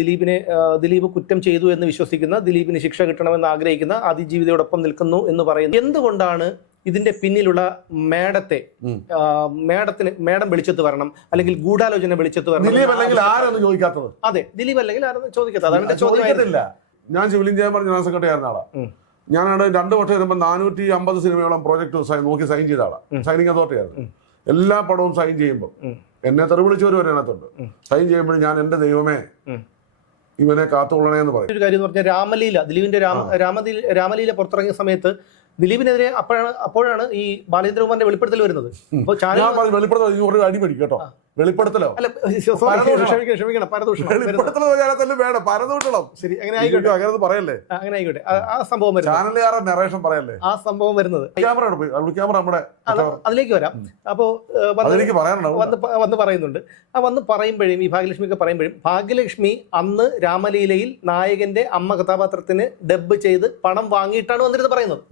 ദിലീപ് കുറ്റം ചെയ്തു എന്ന് വിശ്വസിക്കുന്ന, ദിലീപിന് ശിക്ഷ കിട്ടണമെന്ന് ആഗ്രഹിക്കുന്ന അതിജീവിതയോടൊപ്പം നിൽക്കുന്നു എന്ന് പറയുന്നത് എന്തുകൊണ്ടാണ്? ഇതിന്റെ പിന്നിലുള്ള മേഡം വെളിച്ചത്ത് വരണം, അല്ലെങ്കിൽ ഗൂഢാലോചന വെളിച്ചത്ത് വരണം. അതെ, ദിലീപ് അല്ലെങ്കിൽ ആരെന്ന് ചോദിക്കാത്ത, അതാണ് എന്റെ ചോദ്യം. ഞാൻ സിവിൽ എഞ്ചിനീയർ ജനറൽ സെക്രട്ടറി ആയിരുന്ന ആളാണ്. ഞാനാണ് 2 വർഷം വരുമ്പോൾ 450 സിനിമയോളം പ്രോജക്ട് നോക്കി സൈൻ ചെയ്ത ആളാണ്. സൈനിങ് അതോറിറ്റി ആയിരുന്നു. എല്ലാ പടവും സൈൻ ചെയ്യുമ്പോൾ എന്നെ തെറി വിളിച്ചവർ വരെ അതിനകത്തുണ്ട്. സൈൻ ചെയ്യുമ്പോഴും ഞാൻ എൻ്റെ ദൈവമേ ഇവനെ കാത്തുകൊള്ളണേ എന്ന് പറയും. ഒരു കാര്യം എന്ന് പറഞ്ഞാൽ ദിലീപിന്റെ രാമലീല പുറത്തിറങ്ങിയ സമയത്ത് ദിലീപിനെതിരെ അപ്പോഴാണ് ഈ ബാലേന്ദ്രകുമാറിന്റെ വെളിപ്പെടുത്തൽ വരുന്നത്. വെളിപ്പെടുത്തൽ അടിപൊളി കേട്ടോ. വെളിപ്പെടുത്തലോ ക്ഷമിക്കണം, പരദൂഷണം ശരി, അങ്ങനെ ആയിക്കോട്ടെ, അങ്ങനെ പറയല്ലേ, അങ്ങനെ ആയിക്കോട്ടെ. ആ സംഭവം പറയല്ലേ, ആ സംഭവം വരുന്നത് അതിലേക്ക് വരാം. അപ്പോ വന്ന് പറയുന്നുണ്ട്. വന്ന് പറയുമ്പോഴും ഈ ഭാഗ്യലക്ഷ്മിയൊക്കെ പറയുമ്പോഴും ഭാഗ്യലക്ഷ്മി അന്ന് രാമലീലയിൽ നായകന്റെ അമ്മ കഥാപാത്രത്തിന് ഡബ് ചെയ്ത് പണം വാങ്ങിയിട്ടാണ് വന്നിരുന്നത് പറയുന്നത്.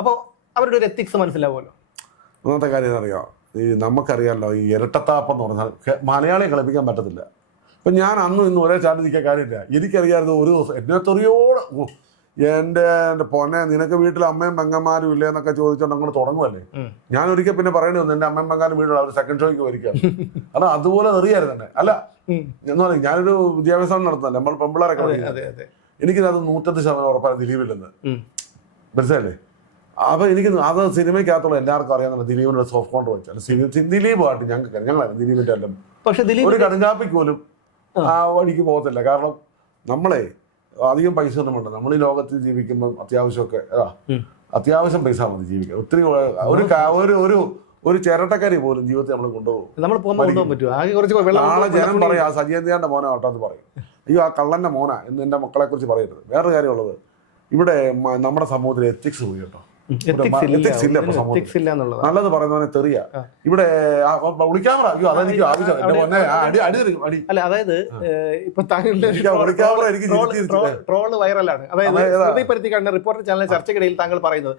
അപ്പോൾ അവരുടെ ഒരു എത്തിക്സ് മനസ്സിലാവുമല്ലോ. ഒന്നാമത്തെ കാര്യം എന്നറിയോ, ഈ നമുക്കറിയാമല്ലോ ഈ ഇരട്ടത്താപ്പം എന്ന് പറഞ്ഞാൽ മലയാളിയെ കളിപ്പിക്കാൻ പറ്റത്തില്ല. ഇപ്പം ഞാൻ അന്നും ഇന്നും ഒരേ ചാനൽ നിൽക്കാൻ കാര്യമില്ല. എനിക്കറിയാമായിരുന്നു ഒരു ദിവസം എന്നെ തെറിയോട് എൻ്റെ പൊന്നെ നിനക്ക് വീട്ടിൽ അമ്മയും പെങ്ങന്മാരും ഇല്ലേ എന്നൊക്കെ ചോദിച്ചോണ്ട് അങ്ങോട്ട് തുടങ്ങുമല്ലേ. ഞാൻ ഒരിക്കൽ പിന്നെ പറയേണ്ടി വന്നു എൻ്റെ അമ്മയും പെങ്ങാനും വീട്ടിൽ അവർ സെക്കൻഡ് ഷോയ്ക്ക് വരികയാണ്. കാരണം അതുപോലെ തെറിയായിരുന്നു തന്നെ. അല്ല എന്ന് പറയും, ഞാനൊരു വിദ്യാഭ്യാസം നടത്തുന്നല്ലേ, നമ്മൾ പെമ്പിളാരൊക്കെ എനിക്കത് 100% ഉറപ്പാണ് ദിലീപില്ലെന്ന്. മനസ്സിലല്ലേ? അപ്പൊ എനിക്ക് അത് സിനിമയ്ക്കകത്തുള്ള എല്ലാവർക്കും അറിയാവുന്ന ദിലീപിന്റെ സോഫ്റ്റ് കോൺട്ര വെച്ചാൽ ദിലീപായിട്ട് ഞങ്ങളാണ് ദിലീപിന്റെ എല്ലാം. പക്ഷെ ഒരു കടുങ്കാപ്പിക്ക് പോലും ആ വഴിക്ക് പോകത്തില്ല. കാരണം നമ്മളെ അധികം പൈസ ഒന്നും വേണ്ട. നമ്മൾ ഈ ലോകത്തിൽ ജീവിക്കുമ്പോൾ അത്യാവശ്യമൊക്കെ അത്യാവശ്യം പൈസ മതി ജീവിക്കാൻ. ഒത്തിരി ഒരു ചിരട്ടക്കരി പോലും ജീവിതത്തിൽ നമ്മൾ കൊണ്ടുപോകും. നാളെ ജനം പറയും ആ സജീന്ദ്രന്റെ മോനെ ഓട്ടാന്ന് പറയും, അയ്യോ ആ കള്ളന്റെ മോനാ എന്ന് എന്റെ മക്കളെ കുറിച്ച് പറയരുത്. വേറൊരു കാര്യമുള്ളത്, ഇവിടെ നമ്മുടെ സമൂഹത്തിൽ എത്തിക്സ് പോയി കേട്ടോ. നല്ലത് പറയുന്നവനെ തെറിയ ഇവിടെ വിളിക്കാമറ. അയ്യോ അതെനിക്ക് ആവശ്യം. അല്ല, അതായത് ഇപ്പൊ താങ്കളുടെ ട്രോള് വൈറലാണ്. അതായത് റിപ്പോർട്ടർ ചാനൽ ചർച്ചയ്ക്കിടയിൽ താങ്കൾ പറയുന്നത്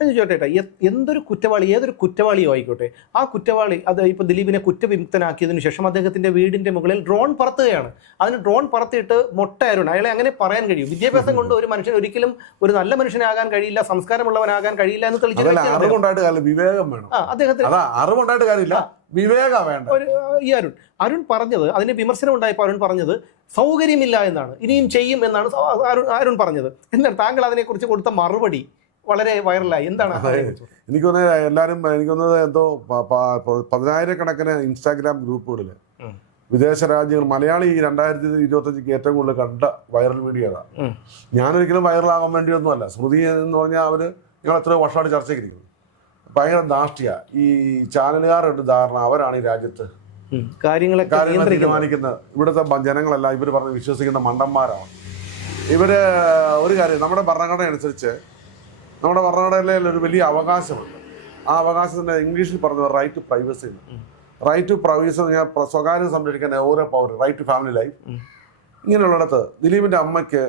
എന്ന് ചോദിച്ചോട്ടെ, എന്തൊരു കുറ്റവാളി, ഏതൊരു കുറ്റവാളിയോ ആയിക്കോട്ടെ, ആ കുറ്റവാളി അത് ഇപ്പൊ ദിലീപിനെ കുറ്റവിമുക്തനാക്കിയതിനു ശേഷം അദ്ദേഹത്തിന്റെ വീടിന്റെ മുകളിൽ ഡ്രോൺ പറത്തുകയാണ്. അതിന് ഡ്രോൺ പറത്തിയിട്ട് മൊട്ടയായിരുന്നു. അയാളെ അങ്ങനെ പറയാൻ കഴിയും? വിദ്യാഭ്യാസം കൊണ്ട് ഒരു മനുഷ്യൻ ഒരിക്കലും ഒരു നല്ല മനുഷ്യനാകാൻ കഴിയില്ല, സംസ്കാരമുള്ളവനാകാൻ കഴിയില്ല എന്ന് തെളിയിച്ചത് ഈ അരുൺ പറഞ്ഞത്. അതിന് വിമർശനം ഉണ്ടായപ്പോൾ അരുൺ പറഞ്ഞത് സൗകര്യമില്ല എന്നാണ്, ഇനിയും ചെയ്യും എന്നാണ് അരുൺ പറഞ്ഞത്. എന്താണ് താങ്കൾ അതിനെക്കുറിച്ച് കൊടുത്ത മറുപടി? വളരെ വൈറലായി. എന്താണ് എനിക്ക് തോന്നുന്നത് എല്ലാവരും എനിക്ക് തോന്നുന്നത് എന്തോ 10,000-കണക്കിന് ഇൻസ്റ്റാഗ്രാം ഗ്രൂപ്പുകളിൽ വിദേശ രാജ്യങ്ങൾ മലയാളി 2025 ഏറ്റവും കൂടുതൽ കണ്ട വൈറൽ വീഡിയോ അതാണ്. ഞാനൊരിക്കലും വൈറലാകാൻ വേണ്ടിയൊന്നും അല്ല. സ്മൃതി എന്ന് പറഞ്ഞാൽ അവര് ഞങ്ങൾ എത്രയോ വർഷമായിട്ട് ചർച്ചയ്ക്ക് ഇരിക്കുന്നത്. ഭയങ്കര ധാഷ്ട്യ ഈ ചാനലുകാരുടെ ധാരണ അവരാണ് ഈ രാജ്യത്ത് കാര്യങ്ങളൊക്കെ തീരുമാനിക്കുന്നത്. ഇവിടുത്തെ ജനങ്ങളെല്ലാം ഇവർ പറഞ്ഞ് വിശ്വസിക്കുന്ന മണ്ടന്മാരാണ് ഇവര്. ഒരു കാര്യം, നമ്മുടെ ഭരണഘടന അനുസരിച്ച് നമ്മുടെ ഭരണഘടനയിൽ ഒരു വലിയ അവകാശമുണ്ട്. ആ അവകാശത്തിന്റെ ഇംഗ്ലീഷിൽ പറഞ്ഞത് right to privacy. Right to privacy എന്ന് പറഞ്ഞാൽ സ്വകാര്യം സംരക്ഷിക്കാൻ ഓരോ പൗരൻ, റൈറ്റ് ടു ഫാമിലി ലൈഫ്. ഇങ്ങനെയുള്ളിടത്ത് ദിലീപിന്റെ അമ്മയ്ക്ക്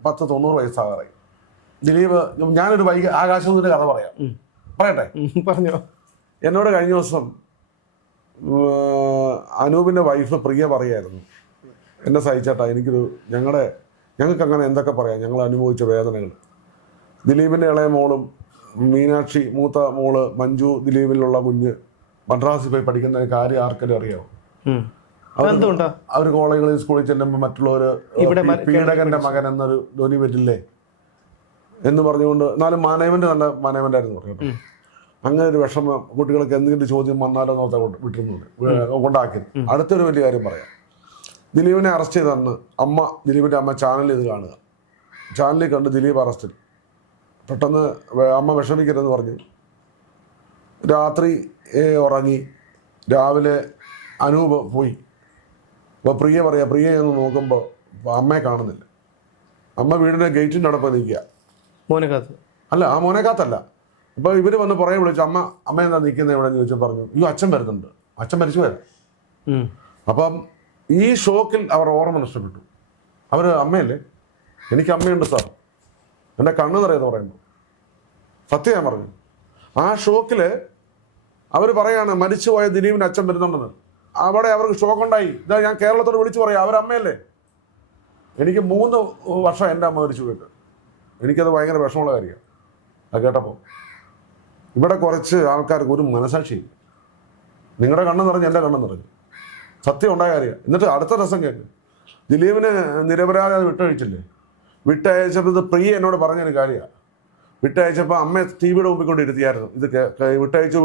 90 വയസ്സാകാറായി. ദിലീപ്, ഞാനൊരു ആകാശത്തിന്റെ കഥ പറയട്ടെ? പറഞ്ഞോ. എന്നോട് കഴിഞ്ഞ ദിവസം അനൂപിന്റെ വൈഫ് പ്രിയ പറയായിരുന്നു, എന്നെ സഹിച്ചേട്ടാ ഞങ്ങൾക്ക് അങ്ങനെ എന്തൊക്കെ പറയാം, ഞങ്ങൾ അനുഭവിച്ച വേദനകൾ. ദിലീപിന്റെ ഇളയ മോളും മീനാക്ഷി മൂത്ത മോള് മഞ്ജു ദിലീപിലുള്ള കുഞ്ഞ് മദ്രാസിൽ പോയി പഠിക്കുന്ന കാര്യം ആർക്കെങ്കിലും അറിയാമോ? അവര് കോളേജുകളിൽ സ്കൂളിൽ ചെല്ലുമ്പോൾ മറ്റുള്ളവര് പീഡകന്റെ മകൻ എന്നൊരു ധ്വനി പറ്റില്ലേ എന്ന് പറഞ്ഞുകൊണ്ട്, എന്നാലും നല്ല മാനേവന്റായിരുന്നു പറഞ്ഞു. അങ്ങനെ ഒരു വിഷമം കുട്ടികൾക്ക് എന്തെങ്കിലും ചോദ്യം വന്നാലോ നോർത്താ കൊണ്ടാക്കി. അടുത്തൊരു വലിയ കാര്യം പറയാം. ദിലീപിനെ അറസ്റ്റ് ചെയ്ത അന്ന് ദിലീപിന്റെ അമ്മ ചാനലിൽ ഇത് കാണുക. ചാനലിൽ കണ്ട് ദിലീപ് അറസ്റ്റിൽ. പെട്ടെന്ന് അമ്മ വിഷമിക്കരുതെന്ന് പറഞ്ഞ് രാത്രി ഉറങ്ങി. രാവിലെ അനൂപ് പോയി. അപ്പോൾ പ്രിയ എന്ന് നോക്കുമ്പോൾ അമ്മയെ കാണുന്നില്ല. അമ്മ വീടിൻ്റെ ഗേറ്റിൻ്റെ അവിടെ പോയി നിൽക്കുക. അല്ല, ആ മോനേക്കാത്തല്ല. ഇപ്പോൾ ഇവർ വന്ന് പുറകെ വിളിച്ചു, അമ്മ എന്താ നിൽക്കുന്നത് ഇവിടെ എന്ന് ചോദിച്ചാൽ പറഞ്ഞു, അയ്യോ അച്ഛൻ വരുന്നുണ്ട്, അച്ഛൻ മരിച്ചു പോയാ. അപ്പം ഈ ഷോക്കിൽ അവർ ഓർമ്മ നഷ്ടപ്പെട്ടു. അവർ അമ്മയല്ലേ, എനിക്ക് അമ്മയുണ്ട് സാർ, എൻ്റെ കണ്ണ് നിറയെന്ന് പറയുന്നു. സത്യം ഞാൻ പറഞ്ഞു. ആ ഷോക്കിൽ അവർ പറയാണ് മരിച്ചുപോയ ദിലീപിൻ്റെ അച്ഛൻ വരുന്നുണ്ടെന്ന്. അവിടെ അവർക്ക് ഷോക്കുണ്ടായി. ഇതാ ഞാൻ കേരളത്തോട് വിളിച്ചു പറയാം, അവരമ്മയല്ലേ. എനിക്ക് 3 വർഷം എൻ്റെ അമ്മ മരിച്ചു പോയിട്ട്. എനിക്കത് ഭയങ്കര വിഷമമുള്ള കാര്യമാണ് അത് കേട്ടപ്പോൾ. ഇവിടെ കുറച്ച് ആൾക്കാർക്ക് ഒരു മനസാക്ഷിയില്ല. നിങ്ങളുടെ കണ്ണ് നിറഞ്ഞ് എൻ്റെ കണ്ണ് നിറഞ്ഞു. സത്യം ഉണ്ടായ കാര്യമാണ്. എന്നിട്ട് അടുത്ത രസം കേട്ട് ദിലീപിന് നിരപരാധി വിട്ടയച്ചില്ലേ. വിട്ടയച്ചപ്പോൾ പ്രിയ എന്നോട് പറഞ്ഞൊരു കാര്യമാണ്. വിട്ടയച്ചപ്പോൾ അമ്മ ടിവിയുടെ മുമ്പിൽ കൊണ്ട് ഇരുത്തിയായിരുന്നു. ഇത് വിട്ടയച്ചു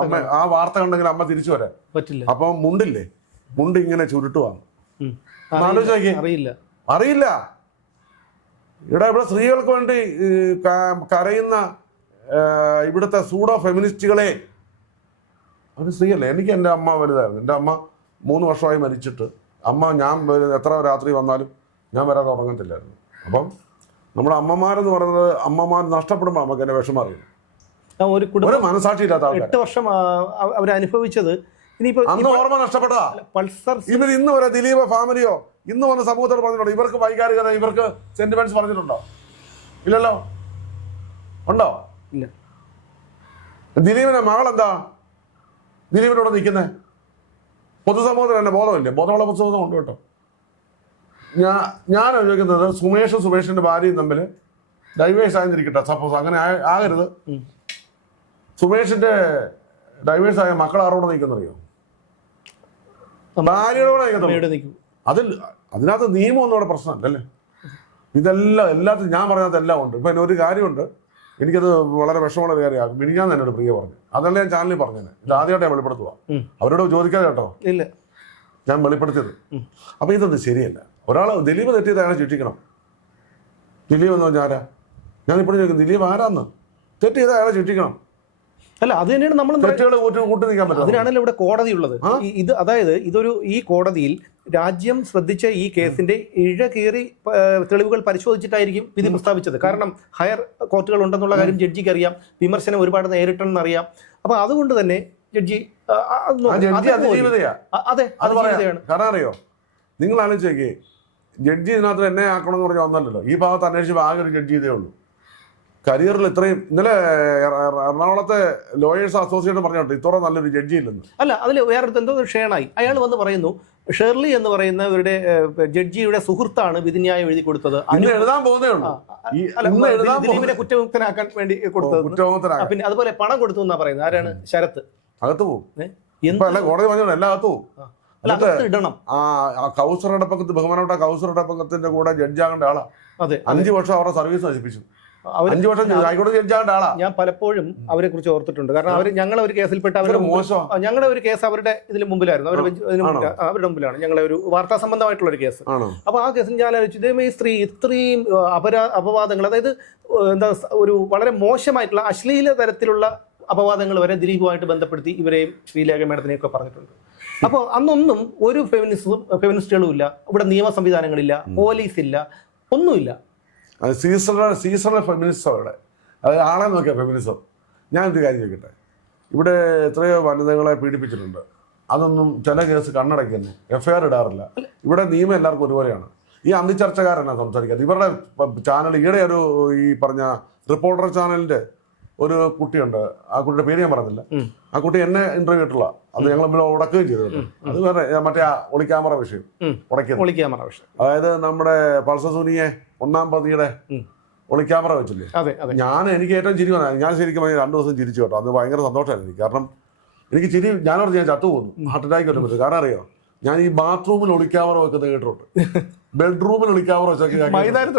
അമ്മ ആ വാർത്ത കണ്ടെങ്കിൽ അമ്മ തിരിച്ചു വരാൻ പറ്റില്ല. അപ്പം മുണ്ട് ഇങ്ങനെ ചുരുട്ടുവാണ്. അറിയില്ല. ഇവിടെ സ്ത്രീകൾക്ക് വേണ്ടി കരയുന്ന ഇവിടുത്തെ സൂഡോ ഫെമിനിസ്റ്റുകളെ, ഒരു സ്ത്രീയല്ലേ. എനിക്ക് എൻ്റെ അമ്മ വലുതായിരുന്നു. എൻ്റെ അമ്മ 3 വർഷമായി മരിച്ചിട്ട് ഞാൻ എത്ര രാത്രി വന്നാലും ഞാൻ വരാതെ ഉറങ്ങത്തില്ലായിരുന്നു. അപ്പം നമ്മുടെ അമ്മമാരെന്ന് പറയുന്നത്, അമ്മമാർ നഷ്ടപ്പെടുമ്പോൾ നമുക്ക് എന്നെ വിഷമം അറിയും. ഒരു മനസാക്ഷി ഇല്ലാത്ത 8 വർഷം അവരനുഭവിച്ചത് അന്ന് ഓർമ്മ നഷ്ടപ്പെട്ടാ. ഇവർ ഇന്ന് വരെ ദിലീപ് ഫാമിലിയോ ഇന്ന് വന്ന സമൂഹത്തോട് പറഞ്ഞിട്ടുണ്ടോ ഇവർക്ക് വൈകാരികത, ഇവർക്ക് സെന്റിമെന്റ്സ് പറഞ്ഞിട്ടുണ്ടോ? ഇല്ലല്ലോ. ഉണ്ടോ? ഇല്ല. ദിലീപിന്റെ മകളെന്താ ദിലീപിനോട് നിൽക്കുന്നത്? പൊതുസമൂഹത്തിന് തന്നെ ബോധമില്ലേ? ബോധമുള്ള പൊതുസമൂഹം ഉണ്ട് കേട്ടോ. ഞാൻ ചോദിക്കുന്നത്, സുമേഷിന്റെ ഭാര്യയും തമ്മിൽ ഡൈവേഴ്സ് ആയിരിക്കട്ടെ, സപ്പോസ് അങ്ങനെ ആകരുത്. സുമേഷിന്റെ ഡൈവേഴ്സ് ആയ മക്കൾ ആരോടെ നിൽക്കുന്നറിയോ? ഭാര്യയോടെ നിൽക്കുന്നു. അതിനകത്ത് നിയമമൊന്നും അവിടെ പ്രശ്നമല്ലേ? ഇതെല്ലാം എല്ലാത്തിനും ഞാൻ പറഞ്ഞത് എല്ലാം ഉണ്ട്. ഇപ്പൊ ഒരു കാര്യമുണ്ട്, എനിക്കത് വളരെ വിഷമമുള്ള കാര്യമാണ്. മിനിഞ്ഞാന്ന് എന്നോട് പ്രിയ പറഞ്ഞു, അതല്ല ഞാൻ ചാനലിൽ പറഞ്ഞത്. ഇത് ആദ്യമായിട്ട് ഞാൻ വെളിപ്പെടുത്തുക, അവരോട് ചോദിക്കാതെ കേട്ടോ ഇല്ല ഞാൻ വെളിപ്പെടുത്തിയത്. അപ്പൊ ഇതൊന്നും ശരിയല്ല. ദിലീപ് തെറ്റിയത് അയാളെ ശിക്ഷിക്കണം. ദിലീപ് എന്ന് പറഞ്ഞാൽ ആരാ? ഞാനിപ്പോഴും ചോദിക്കും, ദിലീപ് ആരാന്ന്? തെറ്റിയത് അയാളെ ശിക്ഷിക്കണം. അല്ല, അത് തന്നെയാണ് നമ്മൾ കൂട്ടി നിൽക്കാൻ പറ്റും. അതിനാണല്ലോ ഇവിടെ കോടതി ഉള്ളത്. ഇത് അതായത് ഈ കോടതിയിൽ രാജ്യം ശ്രദ്ധിച്ച ഈ കേസിന്റെ ഇഴകീറി തെളിവുകൾ പരിശോധിച്ചിട്ടായിരിക്കും വിധി പ്രസ്താവിച്ചത്. കാരണം ഹയർ കോർട്ടുകൾ ഉണ്ടെന്നുള്ള കാര്യം ജഡ്ജിക്ക് അറിയാം, വിമർശനം ഒരുപാട് നേരിട്ടെന്ന് അറിയാം. അപ്പൊ അതുകൊണ്ട് തന്നെ ജഡ്ജി അതെ കാരണം അറിയോ, നിങ്ങൾ ആലോചിച്ചേക്കേ, ജഡ്ജി ഇതിനകത്ത് എന്നെ ആക്കണമെന്ന് പറഞ്ഞാൽ വന്നല്ലോ. ഈ ഭാഗത്ത് അന്വേഷിച്ചപ്പോൾ ആകെ ഒരു ജഡ്ജി ഇതേ ഉള്ളൂ. കരിയറിൽ ഇത്രയും ഇന്നലെ എറണാകുളത്തെ ലോയേഴ്സ് അസോസിയേഷൻ പറഞ്ഞോട്ടെ ഇത്ര നല്ലൊരു ജഡ്ജി ഇല്ലെന്ന്. അല്ല, അതിൽ വേറെ എന്തോ ഷേണായി അയാൾ വന്ന് പറയുന്നു, ഷെർലി എന്ന് പറയുന്ന ഇവരുടെ ജഡ്ജിയുടെ സുഹൃത്താണ് വിധിന്യായം എഴുതി കൊടുത്തത്. എഴുതാൻ പോകുന്നേ ഉള്ളൂ, ദിലീപിനെ കുറ്റമുക്തനാക്കാൻ വേണ്ടി കൊടുത്തത്. പിന്നെ അതുപോലെ പണം കൊടുത്തു എന്നാ പറയുന്നത്. ആരാണ്? ശരത്ത്. അകത്ത് പോകും. കോടതി പറഞ്ഞു എല്ലാം അകത്ത് പോകും. ഇടണം. കൗസർ ഇടപ്പക്കത്ത്, ബഹുമാനപ്പെട്ട കൗസർ ഇടപ്പക്കത്തിന്റെ കൂടെ ജഡ്ജാകേണ്ട ആളാ. 5 വർഷം അവരുടെ സർവീസ് നശിപ്പിച്ചു. 5 വർഷം ഹൈക്കോടതി ജഡ്ജാകേണ്ട ആളാ. ഞാൻ പലപ്പോഴും അവരെ കുറിച്ച് ഓർത്തിട്ടുണ്ട്. കാരണം ഞങ്ങളെ ഒരു കേസിൽപ്പെട്ട ഞങ്ങളുടെ ഒരു കേസ് അവരുടെ ഇതിന് മുമ്പിലായിരുന്നു, അവരുടെ മുമ്പിലാണ് ഞങ്ങളെ ഒരു വാർത്താ സംബന്ധമായിട്ടുള്ള ഒരു കേസ്. അപ്പൊ ആ കേസിൽ ഞാൻ ആലോചിച്ചു, ഇതേ ഈ സ്ത്രീ ഇത്രയും അപവാദങ്ങൾ, അതായത് എന്താ ഒരു വളരെ മോശമായിട്ടുള്ള അശ്ലീല തരത്തിലുള്ള അപവാദങ്ങൾ വരെ ദിലീപുമായിട്ട് ബന്ധപ്പെടുത്തി ഇവരെയും ശ്രീലേഖ മേഡത്തിനെയൊക്കെ പറഞ്ഞിട്ടുണ്ട്. അപ്പോൾ അന്നൊന്നും ഒരു ഫെമിനിസ്റ്റുകളും ഇല്ല, ഇവിടെ നിയമ സംവിധാനങ്ങളില്ല, പോലീസ് ഇല്ല, ഒന്നുമില്ല. സീസണൽ ഫെമിനിസം അവിടെ, അതായത് ആളെ നോക്കിയാൽ ഫെമിനിസം. ഞാനൊരു കാര്യം ചോദിക്കട്ടെ, ഇവിടെ എത്രയോ വനിതകളെ പീഡിപ്പിച്ചിട്ടുണ്ട്, അതൊന്നും ചില കേസ് കണ്ണടയ്ക്കുന്നു, FIR ഇടാറില്ല. ഇവിടെ നിയമം എല്ലാവർക്കും ഒരുപോലെയാണ്. ഈ അന്തിച്ചർച്ചക്കാരാണ് സംസാരിക്കുന്നത്. ഇവരുടെ ചാനൽ ഈയിടെ ഈ പറഞ്ഞ റിപ്പോർട്ടർ ചാനലിന്റെ ഒരു കുട്ടിയുണ്ട്, ആ കുട്ടിയുടെ പേര് ഞാൻ പറഞ്ഞില്ല. ആ കുട്ടി എന്നെ ഇന്റർവ്യൂ ഇട്ടുള്ള, അത് ഞങ്ങൾ തമ്മിൽ ഉടക്കുകയും ചെയ്തു. അത് വേറെ മറ്റേ ഒളിക്യാമറ വിഷയം, ഒളിക്യാമറ വിഷയം. അതായത് നമ്മുടെ പൾസർ സുനിയെ 1-ാം പ്രതിയുടെ ഒളിക്യാമറ വെച്ചില്ലേ. എനിക്ക് ഏറ്റവും ചിരി വന്നത്, ഞാൻ ശരിക്കും 2 ദിവസം ചിരിച്ചു കേട്ടോ. അത് ഭയങ്കര സന്തോഷമായിരുന്നു എനിക്ക്. കാരണം എനിക്ക് ചിരി, ഞാൻ ചത്തു പോകുന്നു, ഹാർട്ട് അറ്റാക്ക് വരും പറ്റും. കാരണം അറിയോ, ഞാൻ ഈ ബാത്റൂമിൽ ഒളിക്യാമറ വെക്കുന്നത് കേട്ടിട്ടുണ്ട്, ബെഡ്റൂമിൽ ഒളിക്യാമറ വെച്ചാൽ, മൈതാനത്ത്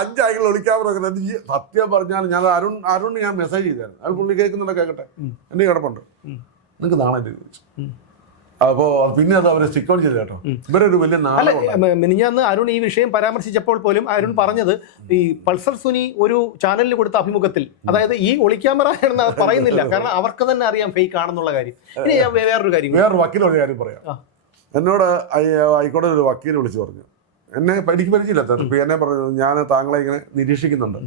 5 ആംഗിൾ ഒളിക്യാമറ വെക്കുന്നത്. സത്യം പറഞ്ഞാൽ ഞാൻ അരുൺ ഞാൻ മെസ്സേജ് ചെയ്തായിരുന്നു, അത് പുള്ളി കേൾക്കുന്നുണ്ടോ കേൾക്കട്ടെ, എൻ്റെ കിടപ്പുണ്ട്, നിങ്ങൾക്ക് നാളെ ചോദിച്ചു. അപ്പോ പിന്നെ അത് അവരെ സ്റ്റിക്ക് ഓൺ ചെയ്തു കേട്ടോ. ഇവരൊരു വലിയ മിനിഞ്ഞാന്ന് അരുൺ ഈ വിഷയം പരാമർശിച്ചപ്പോൾ പോലും അരുൺ പറഞ്ഞത്, ഈ പൾസർ സുനി ഒരു ചാനലിൽ കൊടുത്ത അഭിമുഖത്തിൽ, അതായത് ഈ ഒളിക്യാമറ എന്ന് പറയുന്നില്ല, കാരണം അവർക്ക് തന്നെ അറിയാം ഫേക്ക് ആണെന്നുള്ള കാര്യം. ഇനി ഞാൻ വേറൊരു വക്കീലൊരു കാര്യം പറയാം. എന്നോട് ഹൈക്കോടതി ഒരു വക്കീൽ വിളിച്ചു പറഞ്ഞു, എന്നെ പരിചയമില്ല, എന്നെ പറഞ്ഞു, ഞാൻ താങ്കളെ ഇങ്ങനെ നിരീക്ഷിക്കുന്നുണ്ട്.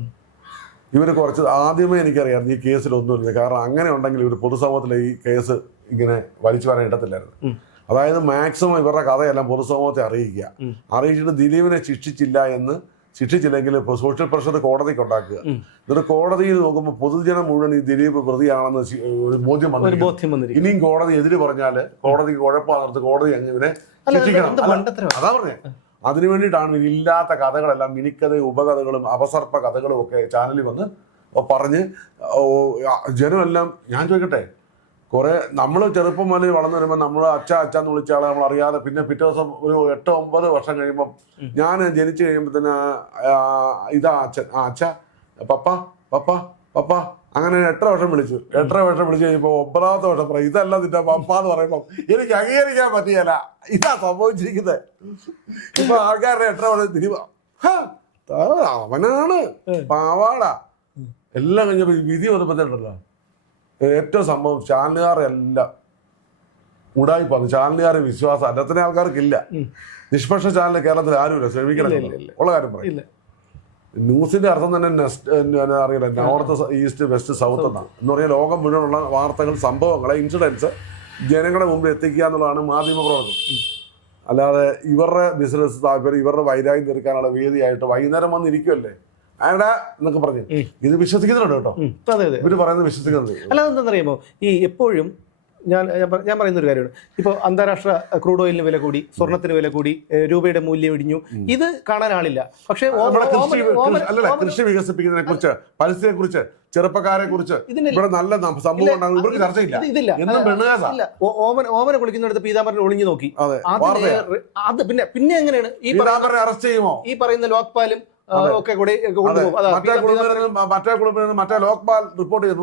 ഇവർ കുറച്ച് ആദ്യമേ എനിക്കറിയാം ഈ കേസിലൊന്നുമില്ല, കാരണം അങ്ങനെ ഉണ്ടെങ്കിൽ ഇവർ പൊതുസമൂഹത്തിലെ ഈ കേസ് ഇങ്ങനെ വലിച്ചു വരാൻ ഇടത്തില്ലായിരുന്നു. അതായത് മാക്സിമം ഇവരുടെ കഥയെല്ലാം പൊതുസമൂഹത്തെ അറിയിച്ചിട്ട് ദിലീപിനെ ശിക്ഷിച്ചില്ലെങ്കിൽ ഇപ്പോൾ സോഷ്യൽ പ്രഷർ കോടതിക്ക് ഉണ്ടാക്കുക. എന്നിട്ട് കോടതിയിൽ നോക്കുമ്പോൾ പൊതുജനം മുഴുവൻ ഈ ദിലീപ് പ്രതിയാണെന്ന് ഒരു ബോധ്യം വന്നിരിക്കും. ഇനിയും കോടതി എതിര് പറഞ്ഞാല് കോടതിക്ക് കുഴപ്പമാണെന്ന് കോടതി ഇവനെ ശിക്ഷിക്കണം. അതാ പറഞ്ഞേ. അതിനു വേണ്ടിയിട്ടാണ് ഇല്ലാത്ത കഥകളെല്ലാം, മിനിക്കഥയും ഉപകഥകളും അപസർപ്പ കഥകളും ഒക്കെ ചാനലിൽ വന്ന് പറഞ്ഞ് ജനമെല്ലാം. ഞാൻ ചോദിക്കട്ടെ, കുറെ നമ്മൾ ചെറുപ്പം മുതൽ വളർന്നു വരുമ്പോൾ നമ്മൾ അച്ഛന്ന് വിളിച്ച ആളെ നമ്മൾ അറിയാതെ, പിന്നെ പിറ്റേ ദിവസം ഒരു 8-9 വർഷം കഴിയുമ്പം, ഞാൻ ജനിച്ചു കഴിയുമ്പോൾ തന്നെ ഇതാ അച്ഛൻ, അച്ഛ, പപ്പ പപ്പ പപ്പ, അങ്ങനെ 8 വർഷം വിളിച്ചു. 8 വർഷം വിളിച്ചു കഴിയുമ്പോൾ 9ാമത്തെ വർഷം പറയും, ഇതല്ല നിന്റെ പപ്പ എന്ന് പറയുമ്പോൾ എനിക്ക് അംഗീകരിക്കാൻ പറ്റിയല്ല. ഇതാ സംഭവിച്ചിരിക്കുന്നത്. ഇപ്പൊ ആൾക്കാരുടെ 8 വർഷം തിരിവ്, അവനാണ് പാവാട എല്ലാം കഴിഞ്ഞപ്പോ വിധി വന്നപ്പോഴത്തേണ്ടല്ലോ ഏറ്റവും സംഭവം ചാനലുകാരെല്ലാം ഉടായി പറഞ്ഞു. ചാനലുകാരെ വിശ്വാസം അല്ലത്തിനെ ആൾക്കാർക്കില്ല. നിഷ്പക്ഷ ചാനൽ കേരളത്തിൽ ആരുമില്ല, ശ്രമിക്കണം ഉള്ള കാര്യം പറയില്ല. ന്യൂസിന്റെ അർത്ഥം തന്നെ അറിയില്ല, നോർത്ത് ഈസ്റ്റ് വെസ്റ്റ് സൗത്ത് എന്നാണ്. എന്ന് പറഞ്ഞാൽ ലോകം മുഴുവനുള്ള വാർത്തകൾ, സംഭവങ്ങളെ, ഇൻസിഡൻസ് ജനങ്ങളുടെ മുമ്പിൽ എത്തിക്കുക എന്നുള്ളതാണ് മാധ്യമ പ്രവർത്തനം. അല്ലാതെ ഇവരുടെ ബിസിനസ് താല്പര്യം, ഇവരുടെ വൈരാഗ്യം തീർക്കാനുള്ള വേദിയായിട്ട് വൈകുന്നേരം വന്നിരിക്കുമല്ലേ, അയാടാ എന്നൊക്കെ പറഞ്ഞു ഇത് വിശ്വസിക്കുന്നുണ്ട് കേട്ടോ. അതെ അതെ, ഇവര് പറയുന്നത് വിശ്വസിക്കുന്നുണ്ട്. അല്ലാതെ എന്താണെന്നറിയാമോ, ഈ എപ്പോഴും ഞാൻ പറയുന്ന ഒരു കാര്യമാണ്, ഇപ്പോൾ അന്താരാഷ്ട്ര ക്രൂഡ് ഓയിലിന് വില കൂടി, സ്വർണത്തിന് വില കൂടി, രൂപയുടെ മൂല്യം ഇടിഞ്ഞു, ഇത് കാണാൻ ആളില്ല. പക്ഷേ കൃഷി വികസിപ്പിക്കുന്നതിനെ കുറിച്ച്, പരിസ്ഥിതിയെ കുറിച്ച്, ചെറുപ്പക്കാരെ കുറിച്ച് ഇവിടെ നല്ല സംഭവം ഉണ്ടാകും, ഇവർക്ക് ചർച്ചയില്ല. ഓമന കുളിക്കുന്നിടത്ത് പീതാംബരൻ ഒളിഞ്ഞു നോക്കി. അത് പിന്നെ എങ്ങനെയാണ് അറസ്റ്റ് ചെയ്യുമോ ഈ പറയുന്ന ലോക്പാലും ഒക്കെ കൂടി മറ്റേ ലോക്പാൽ റിപ്പോർട്ട് ചെയ്തു,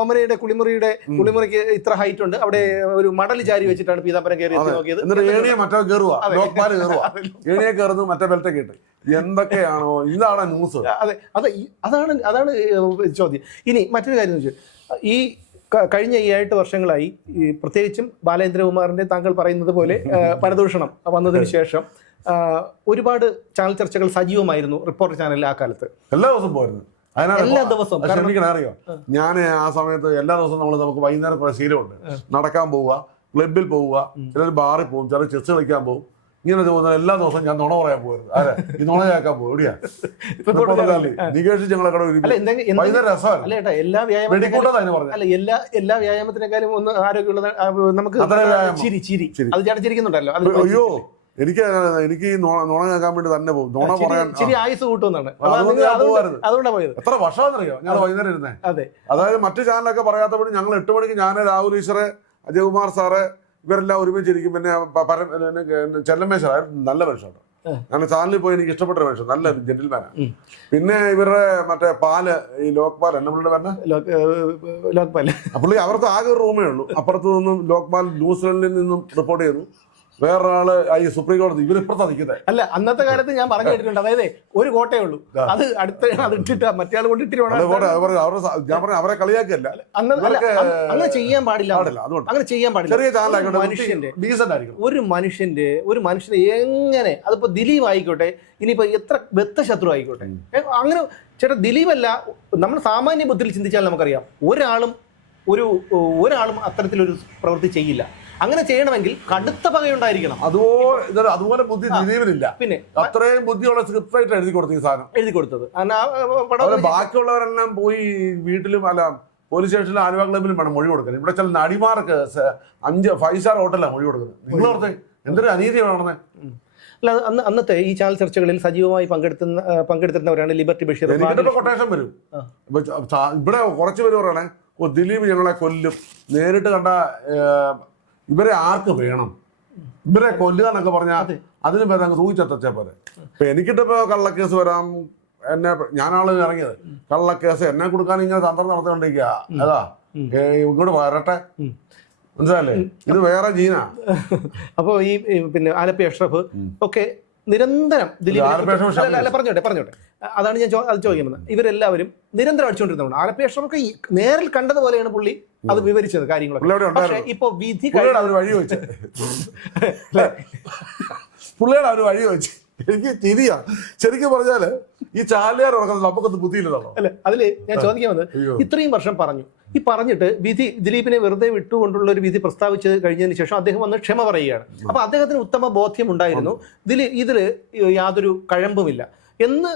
ഓമനയുടെ കുളിമുറിക്ക് ഇത്ര ഹൈറ്റ് ഉണ്ട്, അവിടെ ഒരു മടൽ ചാരി വെച്ചിട്ടാണ് പീതാംബരം കയറി നോക്കിയത്. ഏണിയെ മറ്റേ കയറുക, ലോക്പാൽ കയറുക, ഏണിയെ കയറുന്നു, മറ്റേ ബെൽറ്റ് കേട്ട് എന്തൊക്കെയാണോ ഇതാണ് ന്യൂസ്. അതെ അതാണ് ചോദ്യം. ഇനി മറ്റൊരു കാര്യം എന്ന് വെച്ചാൽ, ഈ കഴിഞ്ഞ ഈ 8 വർഷങ്ങളായി പ്രത്യേകിച്ചും ബാലേന്ദ്രകുമാറിന്റെ താങ്കൾ പറയുന്നത് പോലെ പരദൂഷണം വന്നതിന് ശേഷം ഒരുപാട് ചാനൽ ചർച്ചകൾ സജീവമായിരുന്നു റിപ്പോർട്ടർ ചാനലിൽ ആ കാലത്ത്. എല്ലാ ദിവസവും പോയിരുന്നു, എല്ലാ ദിവസവും. അറിയോ, ഞാൻ ആ സമയത്ത് എല്ലാ ദിവസവും നമുക്ക് വൈകുന്നേരം കുറെ ശീലമുണ്ട്. നടക്കാൻ പോവുക, ക്ലബിൽ പോവുക, ചിലർ ബാറിൽ പോകും, ചിലർ ചെസ് കളിക്കാൻ പോകും. ഇങ്ങനെ തോന്നുന്ന എല്ലാ ദിവസവും ഞാൻ നുണ പറയാൻ പോകരുത്. ഈ നുണ കേൾക്കാൻ പോകും. എവിടെയാ നികേഷ് ഞങ്ങളെ വൈകുന്നേരം രസമല്ല, എല്ലാ വ്യായാമത്തിനേക്കാളും ഒന്ന് ആരോഗ്യമുള്ളത് നമുക്ക് ചിരി അത് ചടച്ചിരിക്കുന്നുണ്ടല്ലോ. അയ്യോ, എനിക്ക് ഈ നുണ കേൾക്കാൻ വേണ്ടി തന്നെ പോകും. നുണ പറയാൻ ആയുസ് കൂട്ടുമെന്നാണ്. അതുകൊണ്ടാണ് പോയത്. എത്ര വർഷമാണെന്നറിയോ ഞങ്ങൾ വൈകുന്നേരം ഇരുന്നേ. അതായത് മറ്റു ചാനലൊക്കെ പറയാത്തപ്പോഴും ഞങ്ങൾ 8 മണിക്ക് ഞാൻ, രാഹുൽ ഈശ്വറെ, അജയകുമാർ സാറ് ഇവരെല്ലാം ഒരുമിച്ചിരിക്കും. പിന്നെ ചെല്ലമേശ്വർ നല്ല മനുഷ്യമാണ്. കാരണം ചാനലിൽ പോയി എനിക്ക് ഇഷ്ടപ്പെട്ട ഒരു മനുഷ്യൻ, നല്ല ജെന്റിൽമാനാണ്. പിന്നെ ഇവരുടെ മറ്റേ പാല്, ഈ ലോക്പാൽ നമ്മളുടെ ലോക്പാൽ, പുള്ളി അവർക്ക് ആകെ ഒരു റൂമേ ഉള്ളൂ. അപ്പുറത്ത് നിന്നും ലോക്പാൽ ന്യൂസിലൻഡിൽ നിന്നും റിപ്പോർട്ട് ചെയ്തു. വേറൊരാള് ഈ സുപ്രീം കോടതി, ഇവരിപ്പുറത്താ നിൽക്കുന്നത്. അല്ല, അന്നത്തെ കാലത്ത് ഞാൻ പറഞ്ഞു കേട്ടിട്ടുണ്ട്, അതായത് ഒരു കോട്ടയേ ഉള്ളൂ, അത് അത് ഇട്ടിട്ട് മറ്റേ ആൾ കൊണ്ടിട്ട് ഞാൻ പറഞ്ഞു അവരെ കളിയാക്കല്ല. അങ്ങനെ ചെയ്യാൻ പാടില്ല, അങ്ങനെ ചെയ്യാൻ പാടില്ല. ഒരു മനുഷ്യന്റെ എങ്ങനെ, അതിപ്പോ ദിലീപ് ആയിക്കോട്ടെ, ഇനിയിപ്പോ എത്ര ബദ്ധ ശത്രു ആയിക്കോട്ടെ, അങ്ങനെ ചേട്ടാ ദിലീപല്ല, നമ്മൾ സാമാന്യ ബുദ്ധിയിൽ ചിന്തിച്ചാൽ നമുക്കറിയാം ഒരാളും അത്തരത്തിലൊരു പ്രവൃത്തി ചെയ്യില്ല. അങ്ങനെ ചെയ്യണമെങ്കിൽ കടുത്ത പകയുണ്ടായിരിക്കണം. അതുപോലെ ബുദ്ധി ദിലീപിനില്ല. പിന്നെ അത്രയും ബുദ്ധിയുള്ള സ്ക്രിപ്റ്റ് റൈറ്റർ എഴുതി കൊടുത്തത്. ബാക്കിയുള്ളവരെല്ലാം പോയി വീട്ടിലും അല്ല പോലീസ് സ്റ്റേഷനിലും ആലുവ ക്ലബിലും വേണം മൊഴി കൊടുക്കുന്നത്. ഇവിടെ ചില നടിമാർക്ക് 5 സ്റ്റാർ ഹോട്ടലാണ് മൊഴി കൊടുക്കുന്നത്. നിങ്ങളോർത്തെ എന്തൊരു അനീതിയാണെന്ന്. അല്ല, അന്നത്തെ ഈ ചാനൽ ചർച്ചകളിൽ സജീവമായി പങ്കെടുത്തിരുന്നവരാണ് ലിബർട്ടി ബഷീർ. കൊട്ടേഷൻ വരും. ഇവിടെ കുറച്ച് പേര് പറയണേ, ദിലീപ് ഞങ്ങളെ കൊല്ലും, നേരിട്ട് കണ്ട ഇവരെ ആർക്ക് വേണം, ഇവരെ കൊല്ലുക എന്നൊക്കെ പറഞ്ഞാൽ അതിന് പേര് അങ്ങ് തൂങ്ങിച്ചെത്തച്ചേ പോലെ. ഇപ്പൊ എനിക്കിട്ടിപ്പോ കള്ളക്കേസ് വരാം, ഞാനാള് ഇറങ്ങിയത് കള്ളക്കേസ് എന്നെ കൊടുക്കാൻ ഇങ്ങനെ തന്ത്രം നടത്തിക്കൊണ്ടിരിക്കുക. അതാ ഇങ്ങോട്ട് വരട്ടെ, മനസ്സിലല്ലേ, ഇത് വേറെ ജീനാ. അപ്പോ ഈ പിന്നെ ആലപ്പി അഷ്റഫ് ഒക്കെ നിരന്തരം പറഞ്ഞോട്ടെ അതാണ് ഞാൻ അത് ചോദിക്കുന്നത്. ഇവരെല്ലാവരും നിരന്തരം അടിച്ചുകൊണ്ടിരുന്നതാണ്. ആലപ്പി അഷ്റഫൊക്കെ നേരിൽ കണ്ടതുപോലെയാണ് പുള്ളി അത് വിവരിച്ചത് കാര്യങ്ങളൊക്കെ. പക്ഷേ ഇപ്പൊ വിധി പുള്ളിയുടെ ഒരു വഴി വെച്ച് എനിക്ക് തിരിയാ. ശരിക്കും പറഞ്ഞാല് ഈ ചാലിയാർ ഉറക്കുന്നത് നമുക്കൊന്നും ബുദ്ധിയില്ലതാണോ? അല്ലെ, അതില് ഞാൻ ചോദിക്കാൻ വന്നത്, ഇത്രയും വർഷം പറഞ്ഞു, ഈ പറഞ്ഞിട്ട് വിധി ദിലീപിനെ വെറുതെ വിട്ടുകൊണ്ടുള്ള ഒരു വിധി പ്രസ്താവിച്ച് കഴിഞ്ഞതിന് ശേഷം അദ്ദേഹം വന്ന് ക്ഷമ പറയുകയാണ്. അപ്പൊ അദ്ദേഹത്തിന് ഉത്തമ ബോധ്യം ഉണ്ടായിരുന്നു, ഇതില് യാതൊരു കഴമ്പുമില്ല എന്ന്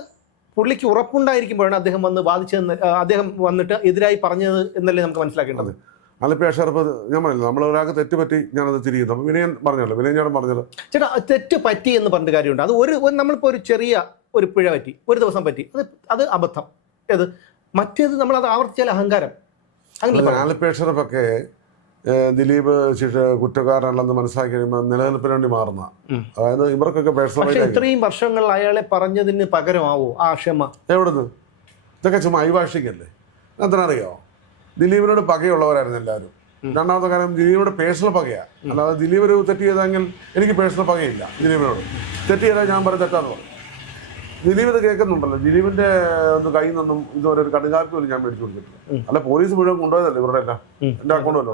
പുള്ളിക്ക് ഉറപ്പുണ്ടായിരിക്കുമ്പോഴാണ് അദ്ദേഹം വന്ന് വാദിച്ചതെന്ന്, അദ്ദേഹം വന്നിട്ട് എതിരായി പറഞ്ഞത് എന്നല്ലേ നമുക്ക് മനസ്സിലാക്കേണ്ടത്. ആലപ്പി അഷ്റഫ് ഞാൻ പറഞ്ഞില്ല, നമ്മൾ ഒരാൾക്ക് തെറ്റ് പറ്റി ഞാനത് തിരിയുന്നു. വിനയൻ പറഞ്ഞല്ലോ, വിനയൻ ചേട്ടൻ പറഞ്ഞല്ലോ, ചേട്ടാ തെറ്റ് പറ്റി എന്ന് പറഞ്ഞ കാര്യമുണ്ട്. അത് നമ്മളിപ്പോൾ ഒരു ചെറിയ ഒരു പിഴ പറ്റി, ഒരു ദിവസം പറ്റി, അത് അബദ്ധം. മറ്റേത് നമ്മളത് ആവർത്തിച്ചാൽ അഹങ്കാരം. ആലപ്പി അഷ്റഫൊക്കെ ദിലീപ് കുറ്റക്കാരനല്ലെന്ന് മനസ്സിലാക്കി കഴിയുമ്പോൾ നിലനിൽപ്പിന് വേണ്ടി മാറുന്ന, അതായത് ഇവർക്കൊക്കെ പേഴ്സണൽ. ഇത്രയും വർഷങ്ങൾ അയാളെ പറഞ്ഞതിന് പകരമാവോ ആ ക്ഷമ? എവിടുന്ന്? ഇതൊക്കെ ചുമ്മാ അഭിഭാഷിക്കല്ലേ. എന്തിനറിയോ, ദിലീപിനോട് പകയുള്ളവരായിരുന്നു എല്ലാവരും. രണ്ടാമത്തെ കാര്യം, ദിലീപിനോട് പേഴ്സണൽ പകയാണ്. അല്ലാതെ ദിലീപ് ഒരു തെറ്റ് ചെയ്തെങ്കിൽ എനിക്ക് പേഴ്സണൽ പകയില്ല. ദിലീപിനോട് തെറ്റ് ചെയ്താൽ ഞാൻ പറയും തെറ്റാന്ന് പറയും. ദിലീപ് ഇത് കേൾക്കുന്നുണ്ടല്ലോ, ദിലീപിന്റെ കയ്യിൽ നിന്നും ഇതുവരെ ഒരു കടുകാപ്പി പോലും ഞാൻ മേടിച്ചു കൊടുത്തിട്ടില്ല. അല്ല, പോലീസ് മുഴുവൻ കൊണ്ടുപോയതല്ലേ ഇവരുടെ എല്ലാം, എന്റെ അക്കൗണ്ട് വല്ലോ.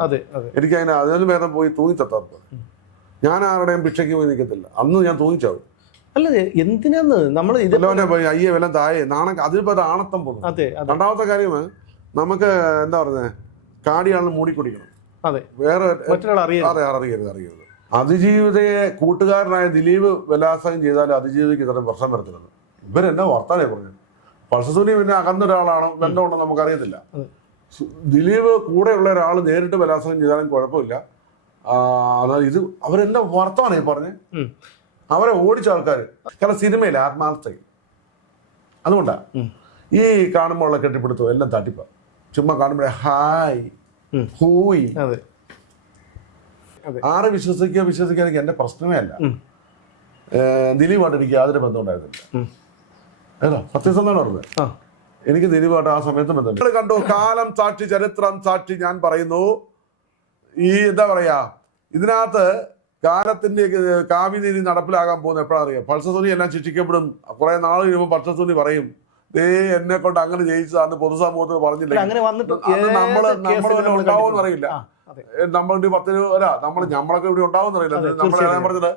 എനിക്ക് അതിന് ഭേദം പോയി തൂങ്ങിത്തെത്താത്ത. ഞാൻ ആരുടെയും ഭിക്ഷയ്ക്ക് പോയി നിൽക്കത്തില്ല. അന്ന് ഞാൻ തൂങ്ങിച്ചാവും. അല്ല, എന്തിനാന്ന് നമ്മൾ അയ്യേ വല്ല താഴെ നാണ, അതിലിപ്പോ ആണത്തം പോകും. രണ്ടാമത്തെ കാര്യം, നമുക്ക് എന്താ പറയുന്നത്, കാടിയാണെന്ന് മൂടിക്കുടിക്കണം. വേറെ അറിയരുത്. അതിജീവിതയെ കൂട്ടുകാരനായ ദിലീപ് ബലാത്സംഗം ചെയ്താലും അതിജീവിതയ്ക്ക് ഇത്രയും പ്രശ്നം വരത്തില്ല. ഇവരെന്നാ വർത്താനേ പറഞ്ഞു. പൾസസുനി പിന്നെ അകന്നൊരാളാണോ ബന്ധമുണ്ടോ നമുക്കറിയത്തില്ല. ദിലീപ് കൂടെയുള്ള ഒരാൾ നേരിട്ട് ബലാത്സംഗം ചെയ്താലും കുഴപ്പമില്ല. എന്നാൽ ഇത് അവരെല്ലാം വർത്തമാനം ഈ പറഞ്ഞ് അവരെ ഓടിച്ച ആൾക്കാർ. കാരണം സിനിമയിൽ ആത്മാർത്ഥയിൽ അതുകൊണ്ടാ ഈ കാണുമ്പോൾ ഉള്ള കെട്ടിപ്പിടുത്തോ എല്ലാം തട്ടിപ്പ. ചുമ്മാ കാണുമ്പോഴേ ഹായ് ഹൂയി ആരെ വിശ്വസിക്കാതിരിക്കുക എന്റെ പ്രശ്നമേ അല്ല. ദിലീപായിട്ട് എനിക്ക് യാതൊരു ബന്ധം ഉണ്ടായിരുന്നില്ല. ഏതാ സത്യസന്ധമാണ് പറഞ്ഞത്. എനിക്ക് ദിലീപായിട്ട് ആ സമയത്ത് ബന്ധമില്ല. കണ്ടോ, കാലം സാക്ഷി ചരിത്രം സാക്ഷി ഞാൻ പറയുന്നു. ഈ എന്താ പറയാ, ഇതിനകത്ത് കാലത്തിന്റെ കാവ്യനീതി നടപ്പിലാകാൻ പോകുന്ന എപ്പോഴാണ് അറിയാം. പൾസസുനി എല്ലാം ശിക്ഷിക്കപ്പെടും. കുറെ നാൾ കഴിയുമ്പോൾ പൾസസുനി പറയും എന്നെ കൊണ്ട് അങ്ങനെ ജയിച്ചതാന്ന് പൊതുസമൂഹത്തിന് പറഞ്ഞില്ല. നമ്മളെ ഉണ്ടാവുമെന്ന് അറിയില്ല. നമ്മളുടെ 10 നമ്മളൊക്കെ ഇവിടെ ഉണ്ടാവുമെന്ന് അറിയില്ല. ഞാൻ പറഞ്ഞത്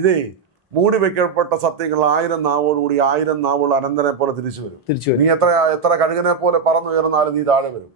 ഇതേ മൂടി വെക്കപ്പെട്ട സത്യങ്ങൾ 1000 നാവോടുകൂടി 1000 നാവുള്ള അനന്തനെ പോലെ തിരിച്ചു വരും. നീ എത്ര കഴുകനെ പോലെ പറന്നുയർന്നാലും നീ താഴെ വരും.